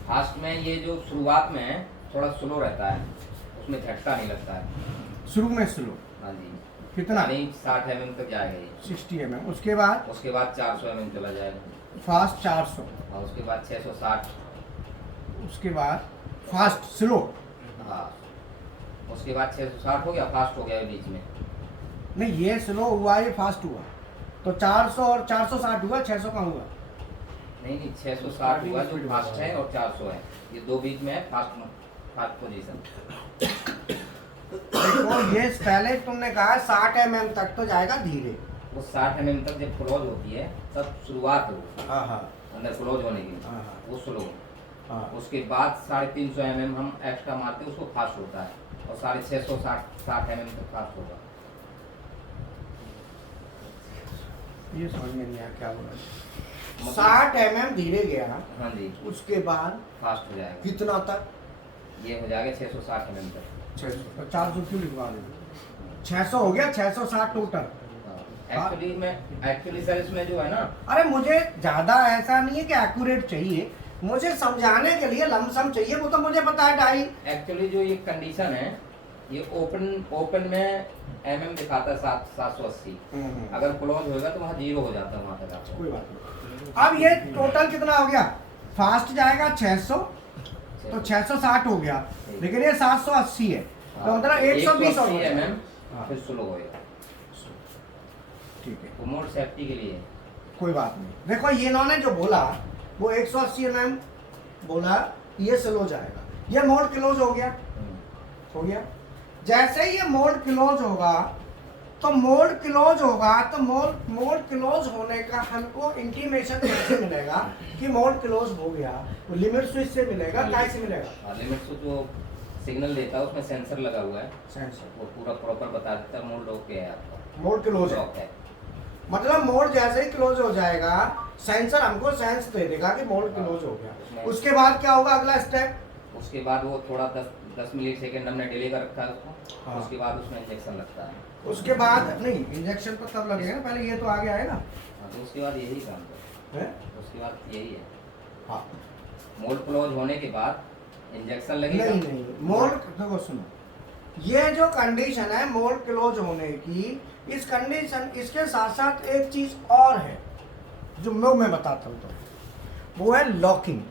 फास्ट में ये जो शुरुआत में है थोड़ा स्लो रहता है, उसमें झटका नहीं लगता है। शुरू में स्लो हाँ जी, कितना, यानी 60 mm तक जाएगा ये, 60 mm, उसके बाद 400 mm चला जाएगा, फास्ट 400, और उसके बाद 660, उसके बाद फास्ट स्लो हाँ उसके बाद 660 हो गया, फास्ट हो गया बीच में। नहीं, ये स्लो हुआ, ये फास्ट हुआ, तो 400 और 460 हुआ, 600 का हुआ। नहीं 660 हुआ जो फास्ट है, और 400 है, ये दो बीच में है फास्ट पोजीशन। देखो ये पहले तुमने कहा 60 mm तक तो जाएगा धीरे। वो 60 mm तक जब क्लोज होती है तब शुरुआत हो हाँ हाँ अंदर क्लोज होने की, हाँ, हाँ। वो स्लो। हाँ। उसके बाद 350 mm हम एक्स्ट्रा मारते हैं, उसको फास्ट होता है, और 660 mm तक फास्ट होगा। ये समझ में नहीं आया क्या बोला। 60 mm धीरे गया, हाँ जी, उसके बाद फास्ट हो जाएगा। कितना तक? ये हो जाएगा 660 mm तक। 600, 400 क्यों लिखवा रहे? 600 हो गया, 660 टोटल। एक्चुअली सर इसमें जो है ना, अरे मुझे ज्यादा ऐसा नहीं है कि एक्यूरेट चाहिए, मुझे समझाने के लिए लमसम चाहिए, वो तो मुझे पता है ढाई। एक्चुअली जो ये कंडीशन है, ये ओपन में mm दिखाता है 780। अगर क्लोज होगा तो वहाँ 0 हो जाता है, वहाँ तक आपको। कोई बात नहीं। अब ये टोटल कितना हो गया? फास्ट जाएगा 600, तो 660 हो गया, लेकिन ये 780 है, तो मतलब 120 हो गया। mm फिर स्लो होएगा। ठीक है, वो मोड सेफ्टी के लिए। कोई बात नहीं। देखो ये इन्होंने जो बोला वो 180 mm बोला, ये स्लो जाएगा, ये मोड क्लोज हो गया, हो गया। जैसे ही ये मोड क्लोज होगा तो मोड क्लोज होगा, तो मोड क्लोज होने का हमको इंटीमेशन कैसे मिलेगा कि मोड क्लोज हो गया? वो लिमिट स्विच से मिलेगा, कैसे मिलेगा? लिमिट स्विच जो सिग्नल देता है उसमें सेंसर लगा हुआ है, सेंसर वो पूरा प्रॉपर बता देता है मोड ओके है आपका, मोड क्लोज लॉक है। मतलब मोड जैसे ही क्लोज हो जाएगा, सेंसर हमको सेंस दे देगा कि मोड क्लोज हो गया। उसके बाद क्या होगा अगला स्टेप? उसके बाद वो थोड़ा 10 मिली सेकेंड हमने डिले कर रखा है उसको। हाँ। उसके बाद उसमें इंजेक्शन लगता है। उसके बाद नहीं, इंजेक्शन तो तब लगेगा ना, पहले ये तो आगे आएगा। हाँ, तो उसके बाद यही काम है, है? उसके बाद यही है। हाँ। मोड क्लोज होने के बाद इंजेक्शन लगेगा। नहीं, मोड देखो सुनो, ये जो कंडीशन है मोड क्लोज होने की, इस कंडीशन, इसके साथ साथ एक चीज और है जो मैं बताता हूँ, तो वो है लॉकिंग।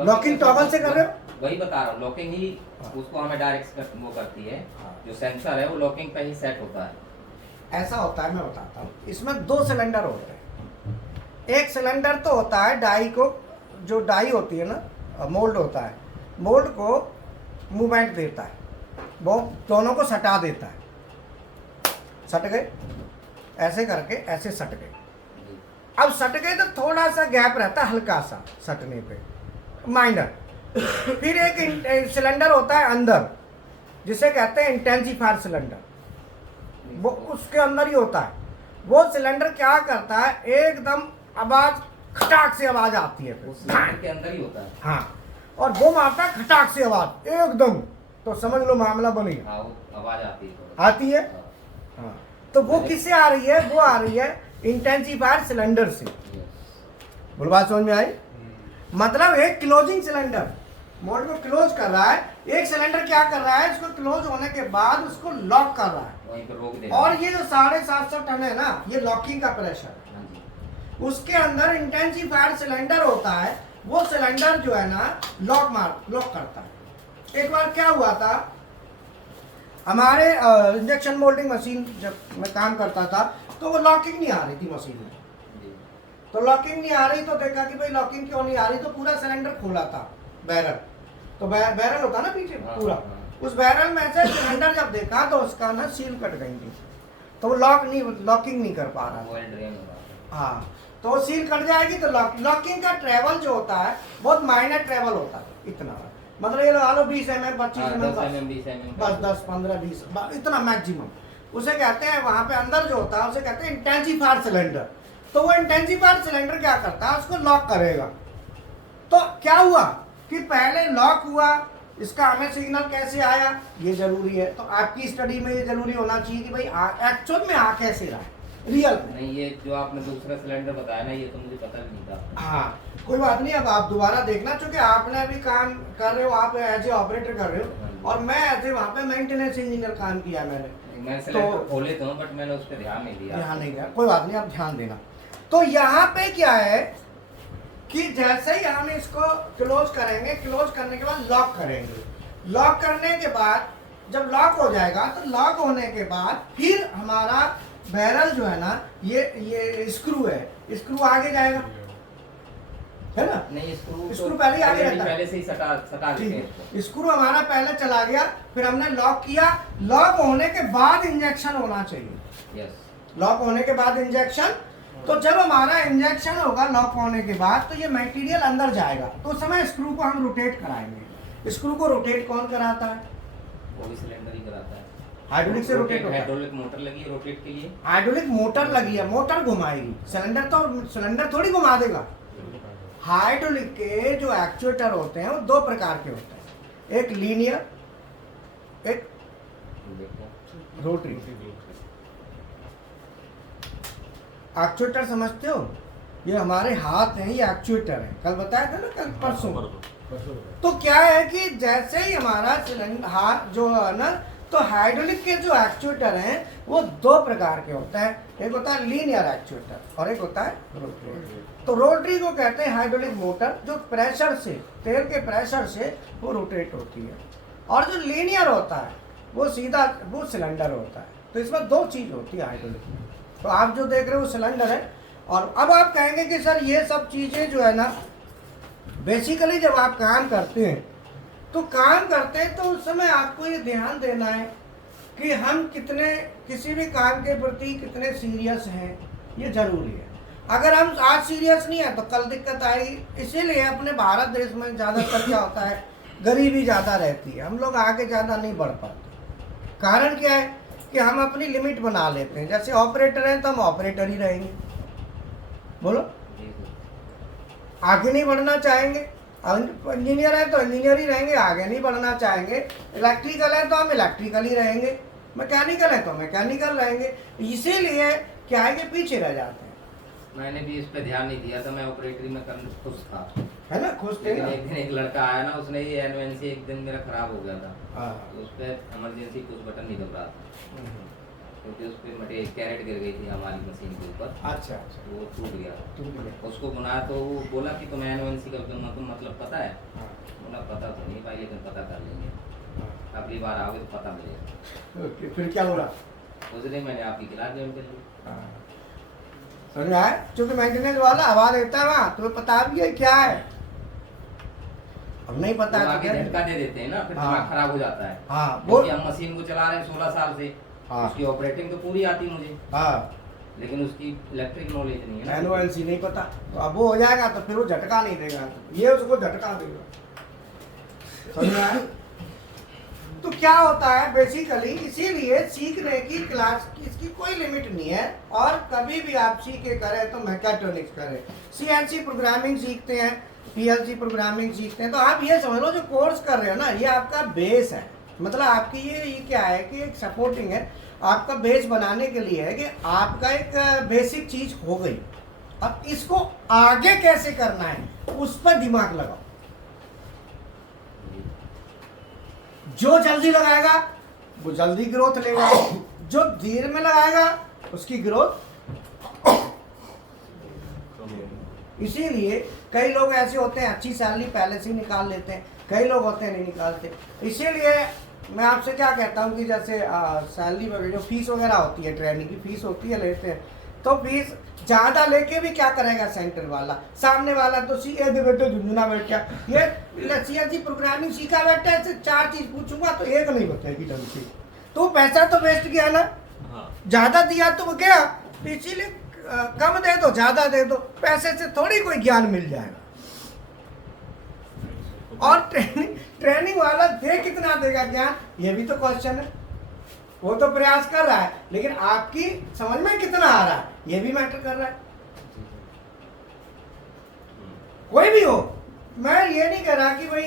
लॉकिंग टॉगल से कर रहे हो? वही बता रहा हूँ, लॉकिंग ही हाँ। उसको हमें डायरेक्ट वो करती है। हाँ। जो सेंसर है वो लॉकिंग पे ही सेट होता है। ऐसा होता है, मैं बताता हूँ। इसमें 2 सिलेंडर होते हैं। एक सिलेंडर तो होता है डाई को, जो डाई होती है ना, मोल्ड होता है, मोल्ड को मूवमेंट देता है, वो दोनों को सटा देता है। सट गए, ऐसे करके ऐसे सट गए। अब सट गए तो थोड़ा सा गैप रहता है, हल्का सा सटने पे, माइनर। फिर एक सिलेंडर होता है अंदर, जिसे कहते हैं इंटेंसिफायर सिलेंडर, वो उसके अंदर ही होता है। वो सिलेंडर क्या करता है, एकदम आवाज, खटाक से आवाज आती है, वो फिर सिलेंडर के अंदर ही होता है। हाँ, और वो मारता है खटाक से आवाज एकदम, तो समझ लो मामला बन गया। हाँ, वो आवाज आती है। आती है। हाँ। हाँ, तो वो किससे आ रही है? वो आ रही है इंटेंसिफायर सिलेंडर से। बोल बात समझ में आई? मतलब एक क्लोजिंग सिलेंडर मोड को क्लोज कर रहा है, एक सिलेंडर क्या कर रहा है, इसको क्लोज होने के बाद उसको लॉक कर रहा है। वहीं पे रोक दे। और ये जो 750 टन है ना, ये लॉकिंग का प्रेशर, हाँ जी। उसके अंदर इंटेंसिफायर सिलेंडर होता है, वो सिलेंडर जो है ना लॉक करता है। एक बार क्या हुआ था, हमारे इंजेक्शन मोल्डिंग मशीन जब मैं काम करता था, तो वो लॉकिंग नहीं आ रही थी मशीन में। तो लॉकिंग नहीं आ रही, तो देखा कि भाई लॉकिंग क्यों नहीं आ रही, तो पूरा सिलेंडर खोला था, बैरल, तो बैरल होता ना पीछे पूरा, उस बैरल में से सिलेंडर जब देखा तो उसका ना सील कट गई थी, तो वो लॉकिंग नहीं कर पा रहा था। ऑयल ड्रेन हो रहा हाँ, तो वो सील कट जाएगी, तो लॉकिंग का ट्रेवल जो होता है बहुत माइनर ट्रेवल होता है, इतना मतलब ये लगा लो 20 mm 25 है। mm 10 mm 20 mm बस 10 15 20 इतना मैक्सिमम। उसे कहते हैं वहां पे अंदर जो होता है उसे कहते हैं इंटेंसिफायर सिलेंडर। तो वो इंटेंसिफायर सिलेंडर क्या करता है, उसको लॉक करेगा। तो क्या हुआ कि पहले लॉक हुआ, इसका हमें सिग्नल कैसे आया, ये जरूरी है। तो आपकी स्टडी में ये जरूरी होना चाहिए कि भाई एक्चुअल में आ कैसे रहा है, रियल में। नहीं, ये जो आपने दूसरा सिलेंडर बताया ना, ये तो मुझे पता नहीं था। हाँ, कोई बात नहीं, अब आप दोबारा देखना, क्योंकि आपने अभी काम कर रहे हो, आप एज ए ऑपरेटर कर रहे हो, और मैं एज ए वहाँ पे मेंटेनेंस इंजीनियर काम किया मैं सिलेंडर खोले तो, बट मैंने उस पर ध्यान नहीं दिया। ध्यान नहीं दिया, कोई बात नहीं, आप ध्यान देना। तो यहाँ पे क्या है कि जैसे ही हम इसको क्लोज करेंगे, क्लोज करने के बाद लॉक करेंगे, लॉक करने के बाद जब लॉक हो जाएगा तो लॉक होने के बाद फिर हमारा बैरल जो है ना, ये स्क्रू है, स्क्रू आगे जाएगा, है ना? नहीं, स्क्रू स्क्रू पहले ही आगे रहता है। पहले से ही सटा देते हैं इसको। ठीक, स्क्रू हमारा पहले चला गया, फिर हमने लॉक किया, लॉक होने के बाद इंजेक्शन होना चाहिए। यस, लॉक होने के बाद इंजेक्शन, तो जब हमारा इंजेक्शन होगा लॉक होने के बाद, तो ये मटेरियल अंदर जाएगा, तो उस समय स्क्रू को हम रोटेट कराएंगे। स्क्रू को रोटेट कौन कराता है? वो भी सिलेंडर ही कराता है। हाइड्रोलिक से रोटेट होता है। हाइड्रोलिक मोटर लगी है रोटेट के लिए। हाइड्रोलिक मोटर लगी है, मोटर घुमाएगी, सिलेंडर थोड़ी घुमा देगा। हाइड्रोलिक के जो एक्चुएटर होते हैं वो दो प्रकार के होते हैं, एक लीनियर, एक देखो, रोटरी। एक्चुएटर समझते हो? ये हमारे हाथ हैं, ये एक्चुएटर है। कल बताया था ना, कल परसों। तो क्या है कि जैसे ही हमारा सिलेंडर हाथ जो है ना, तो हाइड्रोलिक के जो एक्चुएटर हैं वो दो प्रकार के होते हैं, एक होता है लीनियर एक्चुएटर और एक होता है रोटरी। तो रोटरी को कहते हैं हाइड्रोलिक मोटर, जो प्रेशर से, तेल के प्रेशर से वो रोटेट होती है, और जो लीनियर होता है वो सीधा वो सिलेंडर होता है। तो इसमें दो चीज़ होती है हाइड्रोलिक में। तो आप जो देख रहे हो सिलेंडर है, और अब आप कहेंगे कि सर ये सब चीज़ें जो है ना, बेसिकली जब आप काम करते हैं तो काम करते हैं तो उस समय आपको ये ध्यान देना है कि हम कितने किसी भी काम के प्रति कितने सीरियस हैं, ये जरूरी है। अगर हम आज सीरियस नहीं है तो कल दिक्कत आएगी। इसीलिए अपने भारत देश में ज़्यादातर क्या होता है, गरीबी ज़्यादा रहती है, हम लोग आगे ज़्यादा नहीं बढ़ पाते। कारण क्या है कि हम अपनी लिमिट बना लेते हैं। जैसे ऑपरेटर हैं तो हम ऑपरेटर ही रहेंगे, बोलो, आगे नहीं बढ़ना चाहेंगे। इंजीनियर है तो इंजीनियर ही रहेंगे, आगे नहीं बढ़ना चाहेंगे। इलेक्ट्रिकल है तो हम इलेक्ट्रिकल ही रहेंगे, मैकेनिकल है तो मैकेनिकल रहेंगे। इसीलिए क्या है कि पीछे रह जाते हैं। मैंने भी इस पे ध्यान नहीं दिया था, मैं ऑपरेटरी में करने खुश था, है ना, खुश थे लेकिन ना? एक दिन एक लड़का आया ना, उसने ये एनवेंसी एक दिन मेरा खराब हो गया था, हाँ। तो उस पर इमरजेंसी कुछ बटन नहीं दबा था, क्योंकि उस पर मटे कैरेट गिर गई थी हमारी मशीन के ऊपर। अच्छा अच्छा, वो टूट गया। टूट गया। उसको बुलाया तो वो बोला कि तुम्हें एनवेंसी का मतलब पता है? हाँ, बोला पता तो नहीं भाई, लेकिन पता कर लेंगे, हाँ। अगली बार आओगे तो पता मिलेगा। ओके, फिर क्या बोला? उस दिन मैंने आपकी खिला दी उनके लिए। हाँ। समझ में आया? क्योंकि मेंटेनेंस वाला हवा देता है वहाँ, तुम्हें पता भी है क्या है। अब नहीं पता वो है तो आगे क्या झटका दे देते हैं ना, फिर हाँ। दिमाग खराब हो जाता है। हाँ, वो क्योंकि हम मशीन को चला रहे हैं 16 साल से, हाँ। उसकी ऑपरेटिंग तो पूरी आती मुझे, हाँ, लेकिन उसकी इलेक्ट्रिक नॉलेज नहीं है ना। एनओएलसी नहीं पता, तो अब वो हो जाएगा तो फिर वो झटका नहीं देगा, ये उसको झटका देगा। समझ में आया? तो क्या होता है बेसिकली, इसीलिए सीखने की क्लास की इसकी कोई लिमिट नहीं है, और कभी भी आप सीखे करें तो मैकेट्रॉनिक्स करें, सीएनसी प्रोग्रामिंग सीखते हैं, पीएलसी प्रोग्रामिंग सीखते हैं, तो आप ये समझ लो जो कोर्स कर रहे हो ना, ये आपका बेस है। मतलब आपकी ये क्या है कि एक सपोर्टिंग है, आपका बेस बनाने के लिए है कि आपका एक बेसिक चीज हो गई। अब इसको आगे कैसे करना है उस पर दिमाग लगाओ। जो जल्दी लगाएगा वो जल्दी ग्रोथ लेगा, जो धीरे में लगाएगा उसकी ग्रोथ। इसीलिए कई लोग ऐसे होते हैं अच्छी सैलरी पहले से ही निकाल लेते हैं, कई लोग होते हैं नहीं निकालते। इसीलिए मैं आपसे क्या कहता हूँ कि जैसे सैलरी वगैरह जो फीस वगैरह होती है, ट्रेनिंग की फीस होती है, लेते हैं, तो फीस ज़्यादा लेके भी क्या करेगा सेंटर वाला, सामने वाला तो बेटे झुंझुना बैठा, ये सीएनसी प्रोग्रामिंग सीखा बैठा है, इससे 4 चीज़ पूछूंगा तो एक नहीं बताएगी ढंग से, तो पैसा तो वेस्ट गया ना। हाँ। ज़्यादा दिया तो वो गया, तो इसीलिए कम दे दो ज़्यादा दे दो, पैसे से थोड़ी कोई ज्ञान मिल जाएगा। और ट्रेनिंग वाला दे कितना देगा ज्ञान, ये भी तो क्वेश्चन है। वो तो प्रयास कर रहा है, लेकिन आपकी समझ में कितना आ रहा है ये भी मैटर कर रहा है। कोई भी हो, मैं ये नहीं कह रहा कि भाई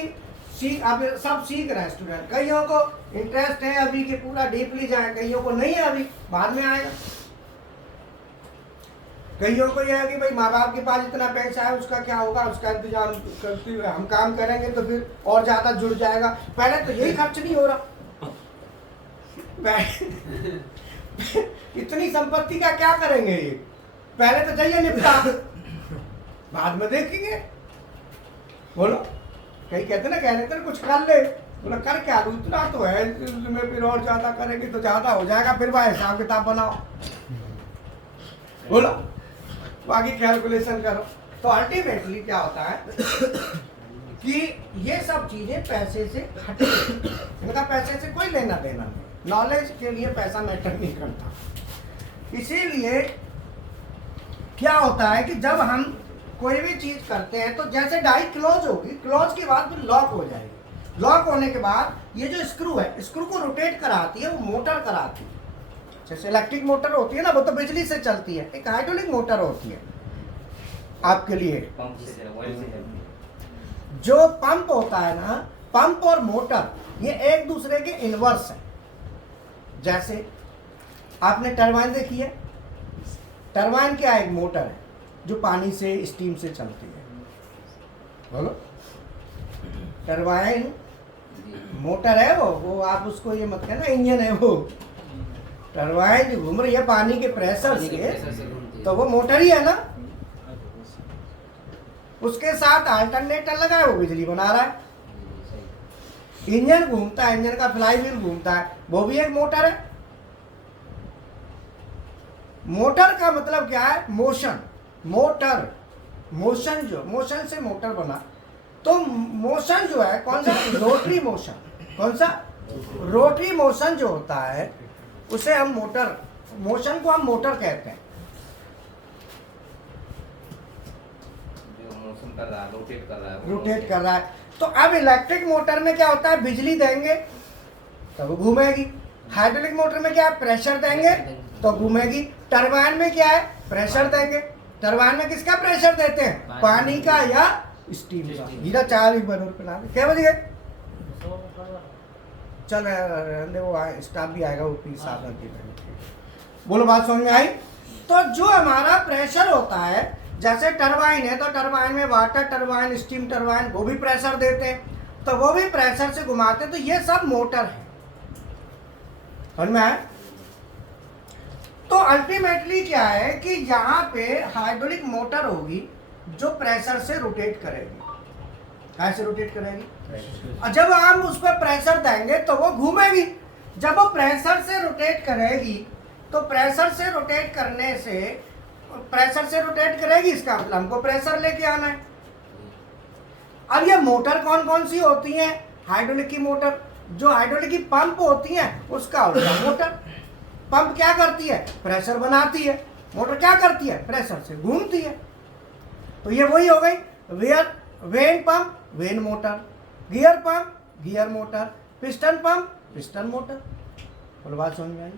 अब सब सीख रहे हैं स्टूडेंट, कईयों को इंटरेस्ट है अभी कि पूरा डीपली जाए, कईयों को नहीं है, अभी बाद में आएगा। कईयों को यह है कि भाई माँ बाप के पास इतना पैसा है, उसका क्या होगा, उसका इंतजाम करते हुए हम काम करेंगे तो फिर और ज्यादा जुड़ जाएगा। पहले तो यही खर्च नहीं हो रहा, इतनी संपत्ति का क्या करेंगे ये, पहले तो चाहिए निपटा, बाद में देखेंगे। बोलो, कहीं कहते ना, कहने तो कुछ कर ले, बोला कर क्या लूँ, इतना तो है इसमें, फिर और ज्यादा करेंगे तो ज्यादा हो जाएगा, फिर भाई हिसाब किताब बनाओ। बोला बाकी कैलकुलेशन करो। तो अल्टीमेटली क्या होता है कि ये सब चीजें पैसे से हटे, इनका पैसे से कोई लेना देना नहीं। नॉलेज के लिए पैसा मैटर नहीं करता। इसीलिए क्या होता है कि जब हम कोई भी चीज करते हैं तो जैसे डाई क्लोज होगी, क्लोज के बाद फिर लॉक हो जाएगी। लॉक होने के बाद ये जो स्क्रू है, स्क्रू को रोटेट कराती है वो मोटर कराती है। जैसे इलेक्ट्रिक मोटर होती है ना, वो तो बिजली से चलती है। एक हाइड्रोलिक मोटर होती है आपके लिए, पंप से ऑयल से चलती है। जो पंप होता है ना, पंप और मोटर ये एक दूसरे के इनवर्स है। जैसे आपने टरबाइन देखी है, टरबाइन क्या है, एक मोटर है जो पानी से स्टीम से चलती है। बोलो टरबाइन मोटर है, वो आप उसको ये मत कहना इंजन है। वो टरबाइन जो घूम रही है पानी के प्रेशर पानी के प्रेशर से, से घूमती है। तो वो मोटर ही है ना। उसके साथ अल्टरनेटर लगा है, वो बिजली बना रहा है। इंजन घूमता है, इंजन का फ्लाई व्हील घूमता है, वो भी एक मोटर है। मोटर का मतलब क्या है, मोशन। मोटर मोशन, जो मोशन से मोटर बना, तो मोशन जो है कौन सा, रोटरी मोशन। कौन सा, रोटरी मोशन जो होता है उसे हम मोटर, मोशन को हम मोटर कहते हैं। जो मोशन कर रहा है, रोटेट कर रहा है, वो रोटेट कर रहा है। तो अब इलेक्ट्रिक मोटर में क्या होता है, बिजली देंगे तो वो घूमेगी। हाइड्रोलिक मोटर में क्या है, प्रेशर देंगे तो घूमेगी। टरबाइन में क्या है, प्रेशर देंगे। टरबाइन में किसका प्रेशर देते हैं, पानी का या स्टीम का। हीरा चाय भी बनूर पिला दे। क्या बज गए, चल रहने वो स्टाफ भी आएगा, वो पीस आधा की। बोलो बात समझ में आई। तो जो हमारा प्रेशर होता है, जैसे टरबाइन है तो टरबाइन में वाटर टरबाइन, स्टीम टरबाइन, वो भी प्रेशर देते हैं, तो वो भी प्रेशर से घुमाते हैं। तो ये सब मोटर है, समझ में आया। तो अल्टीमेटली क्या है कि यहाँ पे हाइड्रोलिक मोटर होगी जो प्रेशर से रोटेट करेगी। कैसे रोटेट करेगी, और जब हम उस पर प्रेशर देंगे तो वो घूमेगी। जब वो प्रेशर से रोटेट करेगी तो प्रेशर से रोटेट करने से, प्रेशर से रोटेट करेगी, इसका मतलब हमको प्रेशर लेके आना है। अब ये मोटर कौन कौन सी होती हैं, हाइड्रोलिक की मोटर, जो हाइड्रोलिक की पंप होती हैं उसका उल्टा मोटर। पंप क्या करती है, प्रेशर बनाती है। मोटर क्या करती है, प्रेशर से घूमती है। तो ये वही हो गई, when pump when motor, gear pump gear motor, piston pump piston motor. बोलो बात समझ में आई।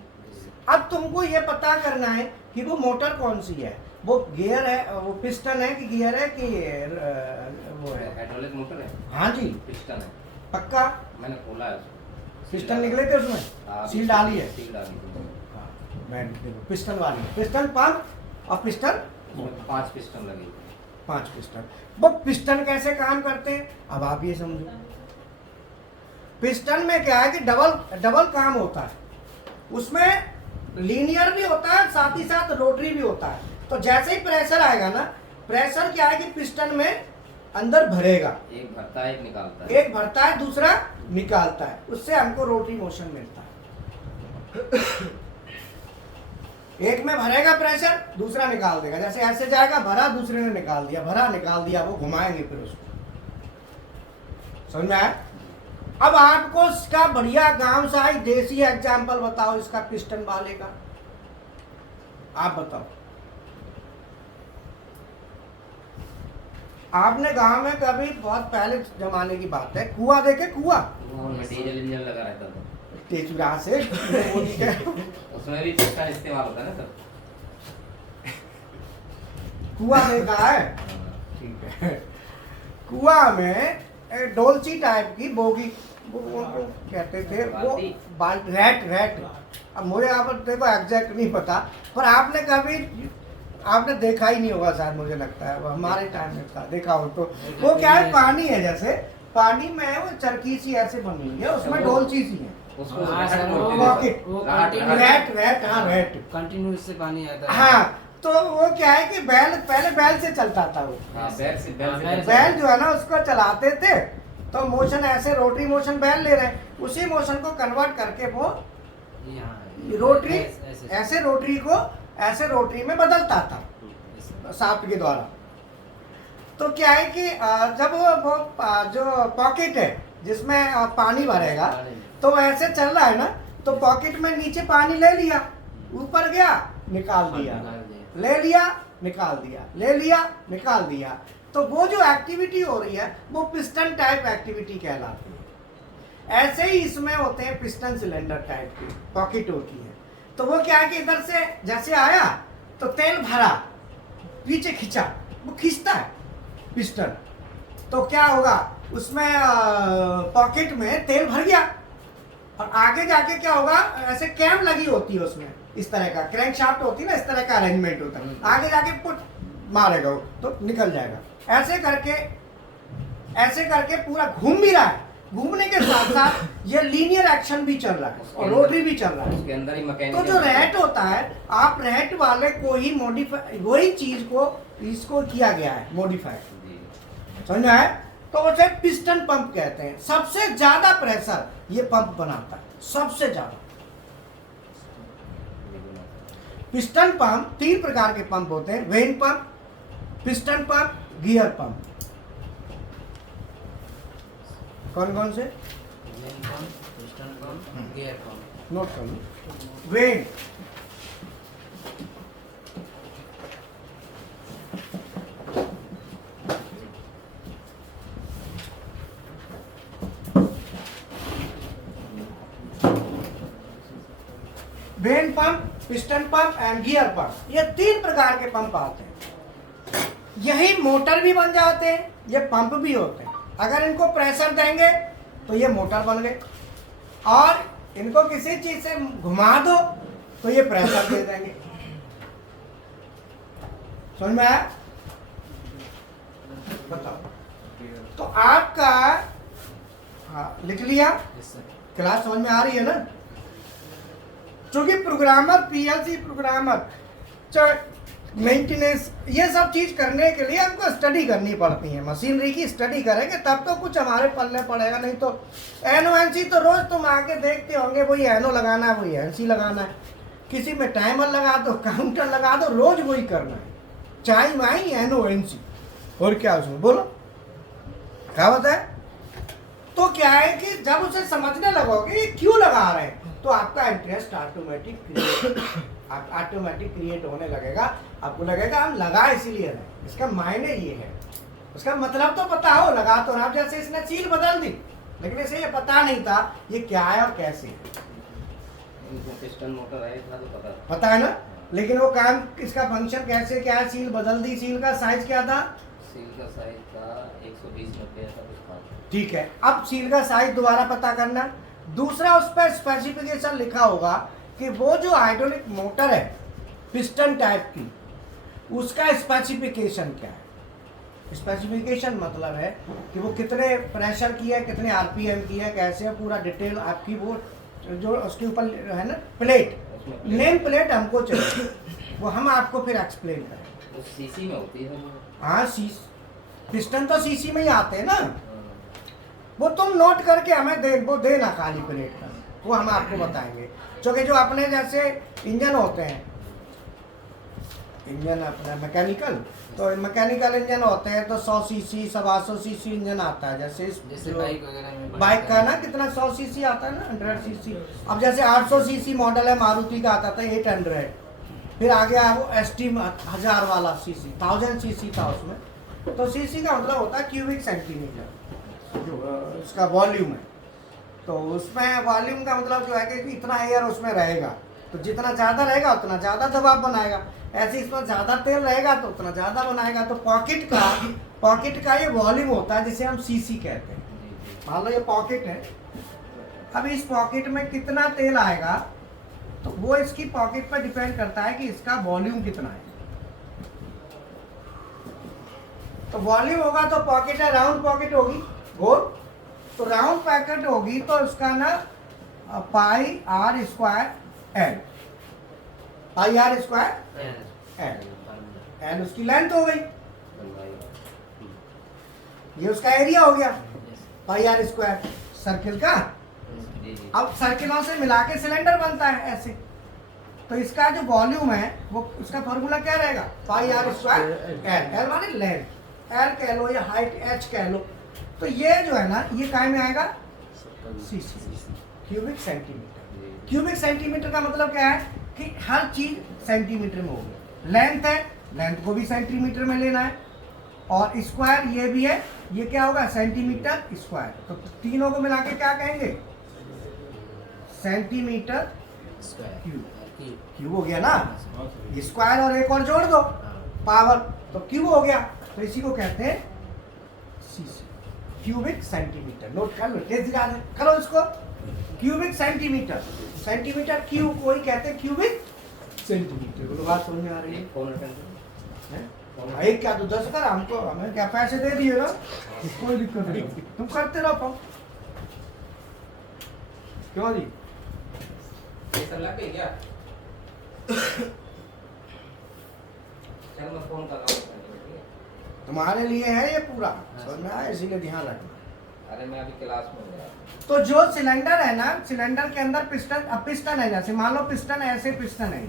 अब तुमको ये पता करना है कि वो मोटर कौन सी है, वो गियर है, वो पिस्टन है कि गियर है कि वो है। हाइड्रोलिक मोटर है, हाँ जी, पिस्टन है। पक्का मैंने खोला है उसको, पिस्टन निकले थे उसमें, हाँ, सील डाली है। सील डाली है। हाँ, मैं देखो पिस्टन वाली, पिस्टन पंप और पिस्टन उसमें 5 पिस्टन लगे हुए हैं। 5 पिस्टन। वो पिस्टन कैसे काम करते हैं, अब आप ये समझो। पिस्टन में क्या है कि डबल काम होता है। उसमें लीनियर भी होता है, साथ ही साथ रोटरी भी होता है। तो जैसे ही प्रेशर आएगा ना, प्रेशर क्या है कि पिस्टन में अंदर भरेगा, एक भरता है, एक निकालता है। एक भरता है दूसरा निकालता है, उससे हमको रोटरी मोशन मिलता है। एक में भरेगा प्रेशर, दूसरा निकाल देगा। जैसे ऐसे जाएगा, भरा, दूसरे ने निकाल दिया, भरा निकाल दिया, वो घुमाएंगे फिर उसको। समझ में आया। अब आपको इसका बढ़िया गांव सा ही देसी एग्जाम्पल बताओ इसका, पिस्टन वाले का आप बताओ। आपने गांव में कभी, बहुत पहले जमाने की बात है, कुआं देखे, कुआं उनमें डीजल इंजन लगा रहता था, तेजरा से उसमें भी पिस्टन इस्तेमाल होता है ना सर। कुआं देखा है, ठीक है। कुआं में डोलची टाइप की बोगी, वो उनको कहते थे, वो रैट। अब मुझे यहाँ पर देखो एग्जैक्ट नहीं पता, पर आपने कभी, आपने देखा ही नहीं होगा शायद, मुझे लगता है। वो हमारे टाइम में था, देखा हो तो। वो क्या है, पानी है, जैसे पानी में है, वो चरखी सी ऐसे बनी हुई है, उसमें डोलची सी है। उसको हाँ, रैट सर, बोलते वो- थे। वो रैट- कंटिन्यू- रैट, हाँ रैट। कंटिन्यू इससे पानी आता है। हाँ, तो वो क्या है कि बैल, पहले बैल से चलता था वो। हाँ, बैल से बैल से- बैल जो है ना उसको चलाते थे, तो मोशन ऐसे रोटरी मोशन बैल ले रहे हैं, उसी मोशन को कन्वर्ट करके वो रोटरी ऐसे रोटरी को ऐसे रोटरी में बदलता था शाफ्ट के द्वारा। तो क्या है कि जब वो जो पॉकेट है जिसमें पानी भरेगा, तो ऐसे चल रहा है ना, तो पॉकेट में नीचे पानी ले लिया, ऊपर गया निकाल दिया, ले लिया निकाल दिया, ले लिया निकाल दिया। तो वो जो एक्टिविटी हो रही है वो पिस्टन टाइप एक्टिविटी कहलाती है। ऐसे ही इसमें होते हैं पिस्टन सिलेंडर टाइप की पॉकेट होती है। तो वो क्या है कि इधर से जैसे आया तो तेल भरा, पीछे खींचा, वो खींचता है पिस्टन, तो क्या होगा उसमें पॉकेट में तेल भर गया, और आगे जाके क्या होगा, ऐसे कैम लगी होती है उसमें, इस तरह का क्रैंक शाफ्ट होती है ना, इस तरह का अरेंजमेंट होता है, आगे जाके पुट मारेगा वो तो निकल जाएगा। ऐसे करके पूरा घूम भी रहा है, घूमने के साथ साथ ये लीनियर एक्शन भी चल रहा है और रोटरी भी चल रहा है। उसके अंदर ही मैकेनिकल। तो जो रैट होता है, आप रैट वाले को ही मॉडिफाई, वही चीज को इसको किया गया है मॉडिफाई, समझ में आया? तो उसे पिस्टन पंप कहते हैं। सबसे ज्यादा प्रेशर ये पंप बनाता है, सबसे ज्यादा। पिस्टन पंप 3 प्रकार के पंप होते हैं, vane pump, piston pump, gear pump. कौन कौन से? नोट कर लो। Vane, vane pump, piston pump and gear pump, ये 3 प्रकार के पंप आते हैं। यही मोटर भी बन जाते हैं, ये पंप भी होते हैं। अगर इनको प्रेशर देंगे तो ये मोटर बन गए, और इनको किसी चीज से घुमा दो तो ये प्रेशर दे देंगे। समझ में आया? बताओ। तो आपका लिख लिया, क्लास समझ में आ रही है ना? क्योंकि प्रोग्रामर, पीएलसी प्रोग्रामर, मेंटेनेंस, ये सब चीज करने के लिए हमको स्टडी करनी पड़ती है। मशीनरी की स्टडी करेंगे तब तो कुछ हमारे पल्ले पड़ेगा, नहीं तो एनओएनसी तो रोज तुम आके देखते होंगे, वही एनओ लगाना है, वही एनसी लगाना है, किसी में टाइमर लगा दो, काउंटर लगा दो, रोज वही करना है, चाई माई एनओएनसी, और क्या उसमें बोलो क्या होता है? तो क्या है कि जब उसे समझने लगोगे ये क्यों लगा रहे हैं, तो आपका इंटरेस्ट ऑटोमेटिक क्रिएट होने लगेगा। आपको लगेगा हम लगा इसीलिए रहे, इसका मायने ये है, उसका मतलब तो पता हो, लगा तो ना। जैसे इसने सील बदल दी, लेकिन इसे ये पता नहीं था ये क्या है और कैसे है। पिस्टन मोटर है, इतना तो पता है ना, लेकिन वो काम, इसका फंक्शन कैसे क्या है, सील बदल दी। सील का साइज क्या था? सील का साइज था 120-90 ऐसा कुछ था। ठीक है, अब सील का साइज दोबारा पता करना। दूसरा, उस पर स्पेसिफिकेशन लिखा होगा कि वो जो हाइड्रोलिक मोटर है पिस्टन टाइप की, उसका स्पेसिफिकेशन क्या है। स्पेसिफिकेशन मतलब है कि वो कितने प्रेशर की है, कितने आरपीएम की है, कैसे है, पूरा डिटेल आपकी वो जो उसके ऊपर है ना प्लेट, नेम प्लेट हमको चाहिए, वो हम आपको फिर एक्सप्लेन करेंगे। वो सीसी में होती है। हाँ, पिस्टन तो सीसी में ही आते हैं ना, वो तुम नोट करके हमें वो देना खाली प्लेट का, वो हम आपको बताएंगे। क्योंकि जो अपने जैसे इंजन होते हैं, इंजन अपना मैकेनिकल, तो मैकेनिकल इंजन होते हैं तो 100 सीसी 125 सीसी इंजन आता है। जैसे बाइक वगैरह में, बाइक का ना कितना 100 सीसी आता है ना, 100 सीसी। अब जैसे 800 सीसी मॉडल है मारुति का, आता था 800, फिर आ गया वो एसटी 1000 वाला सीसी, 1000 सीसी था उसमें। तो सीसी का मतलब होता है क्यूबिक सेंटीमीटर, जो उसका वॉल्यूम है। तो उसमें वॉल्यूम का मतलब जो है कि इतना एयर उसमें रहेगा, तो जितना ज़्यादा रहेगा उतना ज़्यादा दबाव बनाएगा। ऐसे इसमें ज़्यादा तेल रहेगा तो उतना ज़्यादा बनाएगा। तो पॉकेट का ये वॉल्यूम होता है जिसे हम सीसी कहते हैं। मान लो ये पॉकेट है, अब इस पॉकेट में कितना तेल आएगा तो वो इसकी पॉकेट पर डिपेंड करता है कि इसका वॉल्यूम कितना है। तो वॉल्यूम होगा तो पॉकेट है, राउंड पॉकेट होगी गोल, तो राउंड पैकेट होगी तो उसका ना pi r square l, pi r square l, l उसकी लेंथ हो गई, ये उसका एरिया हो गया। पाई आर स्क्वायर सर्किल का। जी जी। अब सर्किलों से मिला के सिलेंडर बनता है ऐसे, तो इसका जो वॉल्यूम है वो उसका फॉर्मूला क्या रहेगा, पाई आर स्क्वायर एल, एल माने लेंथ, एल कह लो या हाइट एच कह लो। तो ये जो है ना ये काय में आएगा, CC, cubic centimetre. Cubic centimetre का मतलब क्या है कि हर चीज सेंटीमीटर में होगी। लेंथ है, लेंथ को भी सेंटीमीटर में लेना है, और स्क्वायर ये भी है, ये क्या होगा सेंटीमीटर स्क्वायर। तो तीनों को मिला के क्या कहेंगे, सेंटीमीटर क्यूब। क्यूब हो गया ना, स्क्वायर और एक और जोड़ दो पावर तो क्यूब हो गया। तो इसी को कहते हैं सीसी, क्यूबिक सेंटीमीटर। नोट कर लो, तेज याद है, करो इसको, क्यूबिक सेंटीमीटर, सेंटीमीटर क्यूब को ही कहते हैं क्यूबिक सेंटीमीटर। बोलो बात समझ में आ रही है? फोन अटेंड हैं? भाई क्या तो 10 कर, हमको हमें क्या पैसे दे दिए ना, कोई दिक्कत नहीं, तुम करते रहो फोन। क्यों जी? ये सब लग गई क्या? चल मैं फोन कर रहा हूँ। तुम्हारे लिए है ये पूरा, समझ में आया, इसीलिए ध्यान रखना। अरे मैं अभी क्लास में हूँ यार। तो जो सिलेंडर है ना, सिलेंडर के अंदर पिस्टन, अब पिस्टन है, जैसे मान लो पिस्टन ऐसे पिस्टन है,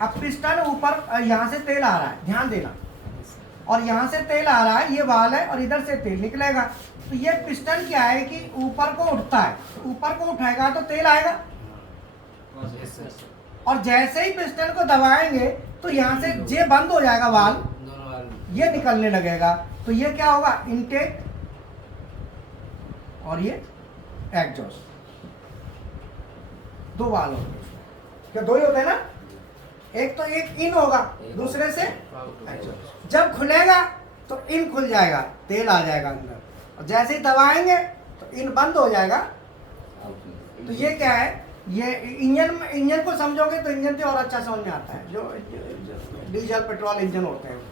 अब पिस्टन ऊपर यहाँ से तेल आ रहा है, ध्यान देना, और यहाँ से तेल आ रहा है, ये वाल है और इधर से तेल निकलेगा। तो ये पिस्टन क्या है कि ऊपर को उठता है, ऊपर को उठाएगा तो तेल आएगा, और जैसे ही पिस्टन को दबाएंगे तो यहाँ से ये बंद हो जाएगा वाल, ये निकलने लगेगा। तो ये क्या होगा, इनटेक और ये एग्जॉस्ट, दो वाल होंगे। क्या दो ही होते हैं ना, एक तो एक इन होगा, दूसरे से एग्जॉस्ट। जब खुलेगा तो इन खुल जाएगा, तेल आ जाएगा अंदर, और जैसे ही दबाएंगे तो इन बंद हो जाएगा। तो ये क्या है, ये इंजन को समझोगे तो इंजन से और अच्छा समझ में आता है। जो डीजल पेट्रोल इंजन होते हैं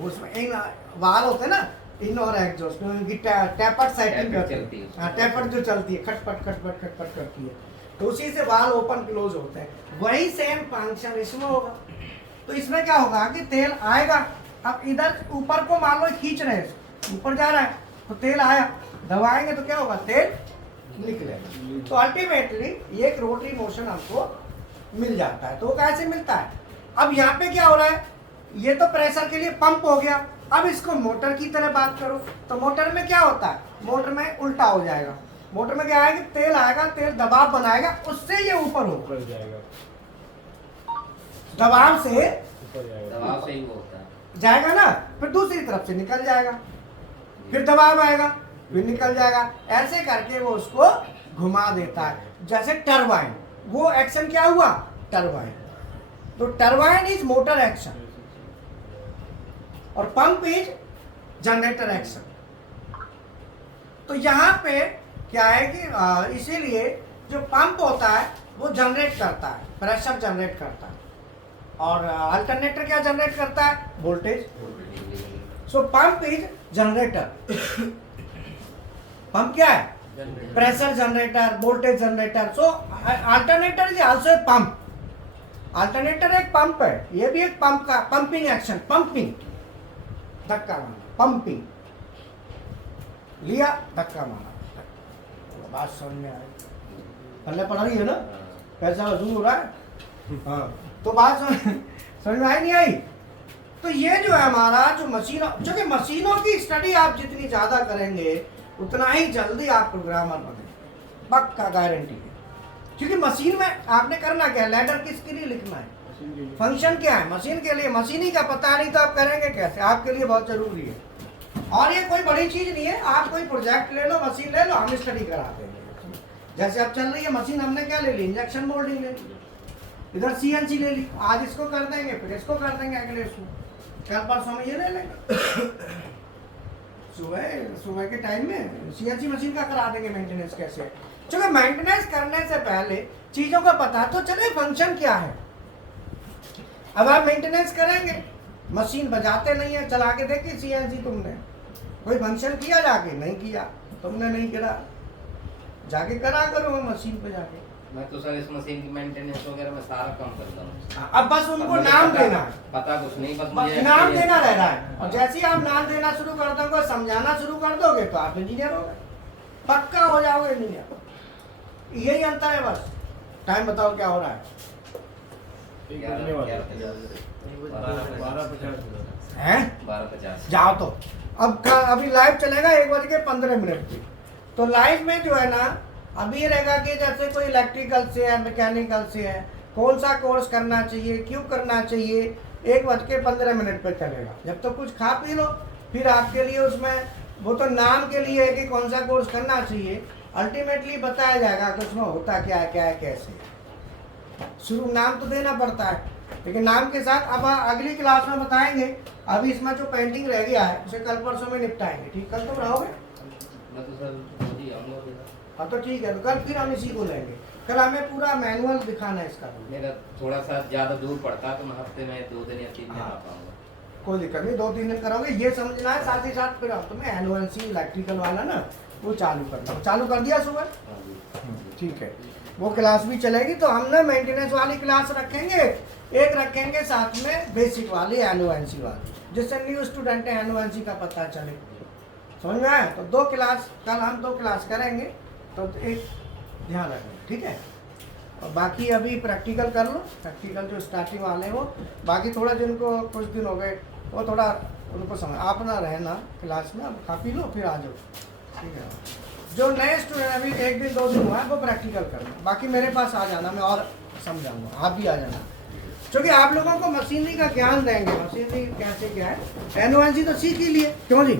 उसमें इन वाल होते हैं ना, इन और एग्जॉस्ट में उनकी टैपट साइकिल चलती है, टैपट जो चलती है खटपट खटपट खटपट करती है, तो उसी से वाल ओपन क्लोज होते हैं। वही सेम फंक्शन इसमें होगा। तो इसमें क्या होगा कि तेल आएगा, अब इधर ऊपर को मान लो खींच रहे हैं, ऊपर जा रहा है तो तेल आया, दबाएंगे तो क्या होगा, तेल निकलेगा। तो अल्टीमेटली ये एक रोटरी मोशन हमको मिल जाता है। तो कैसे मिलता है, अब यहाँ पे क्या हो रहा है, ये तो प्रेशर के लिए पंप हो गया। अब इसको मोटर की तरह बात करो तो मोटर में क्या होता है, मोटर में उल्टा हो जाएगा। मोटर में क्या है कि तेल आएगा, तेल दबाव बनाएगा, उससे ये ऊपर होगा, दबाव से दबाव से ही वो होता है, जाएगा ना, फिर दूसरी तरफ से निकल जाएगा, फिर दबाव आएगा, फिर निकल जाएगा, ऐसे करके वो उसको घुमा देता है। जैसे टरबाइन, वो एक्शन क्या हुआ, टरबाइन। तो टरबाइन इज मोटर एक्शन और पंप इज जनरेटर एक्शन। तो यहाँ पे क्या है कि इसीलिए जो पंप होता है वो जनरेट करता है, प्रेशर जनरेट करता है, और अल्टरनेटर क्या जनरेट करता है, voltage. So pump is generator. Pump क्या है, pressure generator, voltage generator. So alternator is also a pump. Alternator एक पंप है, ये भी एक पंप का पंपिंग एक्शन, पंपिंग, धक्का मारना, पंपिंग, लिया धक्का मारा। बात समझ में आई, पहले पढ़ा रही है ना, पैसा वसूल हो रहा है। हाँ, तो बात समझ में आई नहीं आई। तो ये जो है हमारा जो मशीन, क्योंकि मशीनों की स्टडी आप जितनी ज़्यादा करेंगे उतना ही जल्दी आप प्रोग्रामर बनेंगे, पक्का गारंटी है। क्योंकि मशीन में आपने करना क्या है, लैडर किसके लिए लिखना है, फंक्शन क्या है, मशीन के लिए। मशीन ही का पता नहीं तो आप करेंगे कैसे, आपके लिए बहुत जरूरी है। और ये कोई बड़ी चीज़ नहीं है, आप कोई प्रोजेक्ट ले लो, मशीन ले लो, हम स्टडी कराते हैं। जैसे अब चल रही है मशीन, हमने क्या ले ली, इंजेक्शन मोल्डिंग ले ली, इधर CNC ले ली, आज इसको कर देंगे, फिर इसको कर देंगे, अगले इसको, कल परसों में ये ले लेंगे। सुबह के टाइम में CNC मशीन का करा देंगे मेंटेनेंस कैसे। क्योंकि मेंटेनेंस करने से पहले चीज़ों का पता तो चले फंक्शन क्या है। अब आप मेंटेनेंस करेंगे, मशीन बजाते नहीं है, चला के देखिए CNC तुमने कोई फंक्शन किया, जाके नहीं किया, तुमने नहीं करा, जाके करा करो मशीन पे जाके। मैं तो सर इस मशीन की मेंटेनेंस वगैरह में सारा काम करता हूँ। अब बस पर उनको मुझे नाम पता- देना है, पता कुछ नहीं, बस बस मुझे नाम experience- देना रह रहा है। और जैसे ही आप नाम देना शुरू कर दोगे, समझाना शुरू कर दोगे तो आप इंजीनियर हो गए, पक्का हो जाओगे इंजीनियर। यही अंतर है बस। टाइम बताओ क्या हो रहा है? 12:50 हैं? 12:50। जाओ तो अब अभी लाइव चलेगा 1:15 की। तो लाइव में जो है ना, अभी ये रहेगा कि जैसे कोई इलेक्ट्रिकल से है, मैकेनिकल से है, कौन सा कोर्स करना चाहिए, क्यों करना चाहिए, 1:15 पे चलेगा। जब तो कुछ खा पी लो, फिर आपके लिए उसमें वो तो नाम के लिए है कि कौन सा कोर्स करना चाहिए, अल्टीमेटली बताया जाएगा कि उसमें होता क्या है कैसे। शुरू नाम तो देना पड़ता है, लेकिन नाम के साथ अब अगली क्लास में बताएंगे। अभी इसमें जो पेंटिंग रह गया है उसे कल परसों में निपटाएंगे। ठीक, कल तुम रहोगे? मैं तो सर रोज ही आऊंगा अभी। हाँ तो ठीक है, तो कल फिर हम इसी को लेंगे। कल हमें पूरा मैनुअल दिखाना है इसका। मेरा थोड़ा सा ज्यादा दूर पड़ता है तो मैं हफ्ते में 2 दिन या 3 दिन आ हाँ। पाऊंगा। कोई दिक्कत नहीं, 2-3 दिन करोगे, ये समझना है। साथ ही साथ फिर हम तुम्हें एनओएनसी इलेक्ट्रिकल वाला ना वो चालू करना। चालू कर दिया सुबह? हाँ जी। ठीक है, वो क्लास भी चलेगी। तो हम ना मेंटेनेंस वाली क्लास रखेंगे, एक रखेंगे साथ में बेसिक वाली एनओएनसी वाली, जिससे न्यू स्टूडेंट है एनओएनसी का पता चले। समझ में आया? तो 2 क्लास कल हम 2 क्लास करेंगे, तो एक ध्यान रखेंगे। ठीक है, और बाकी अभी प्रैक्टिकल कर लो। प्रैक्टिकल जो स्टार्टिंग वाले हैं वो, बाकी थोड़ा जिनको कुछ दिन हो गए वो थोड़ा उनको समझ आप ना रहना क्लास में। अब खा पी लो फिर आ जाओ। ठीक है, जो नए स्टूडेंट अभी 1 दिन 2 दिन हुआ है वो प्रैक्टिकल करना, बाकी मेरे पास आ जाना, मैं और समझाऊंगा। आप भी आ जाना, क्योंकि आप लोगों को मशीनरी का ज्ञान देंगे। मशीनरी कैसे क्या है, एनओएनसी तो सीख ही लिए, क्यों जी?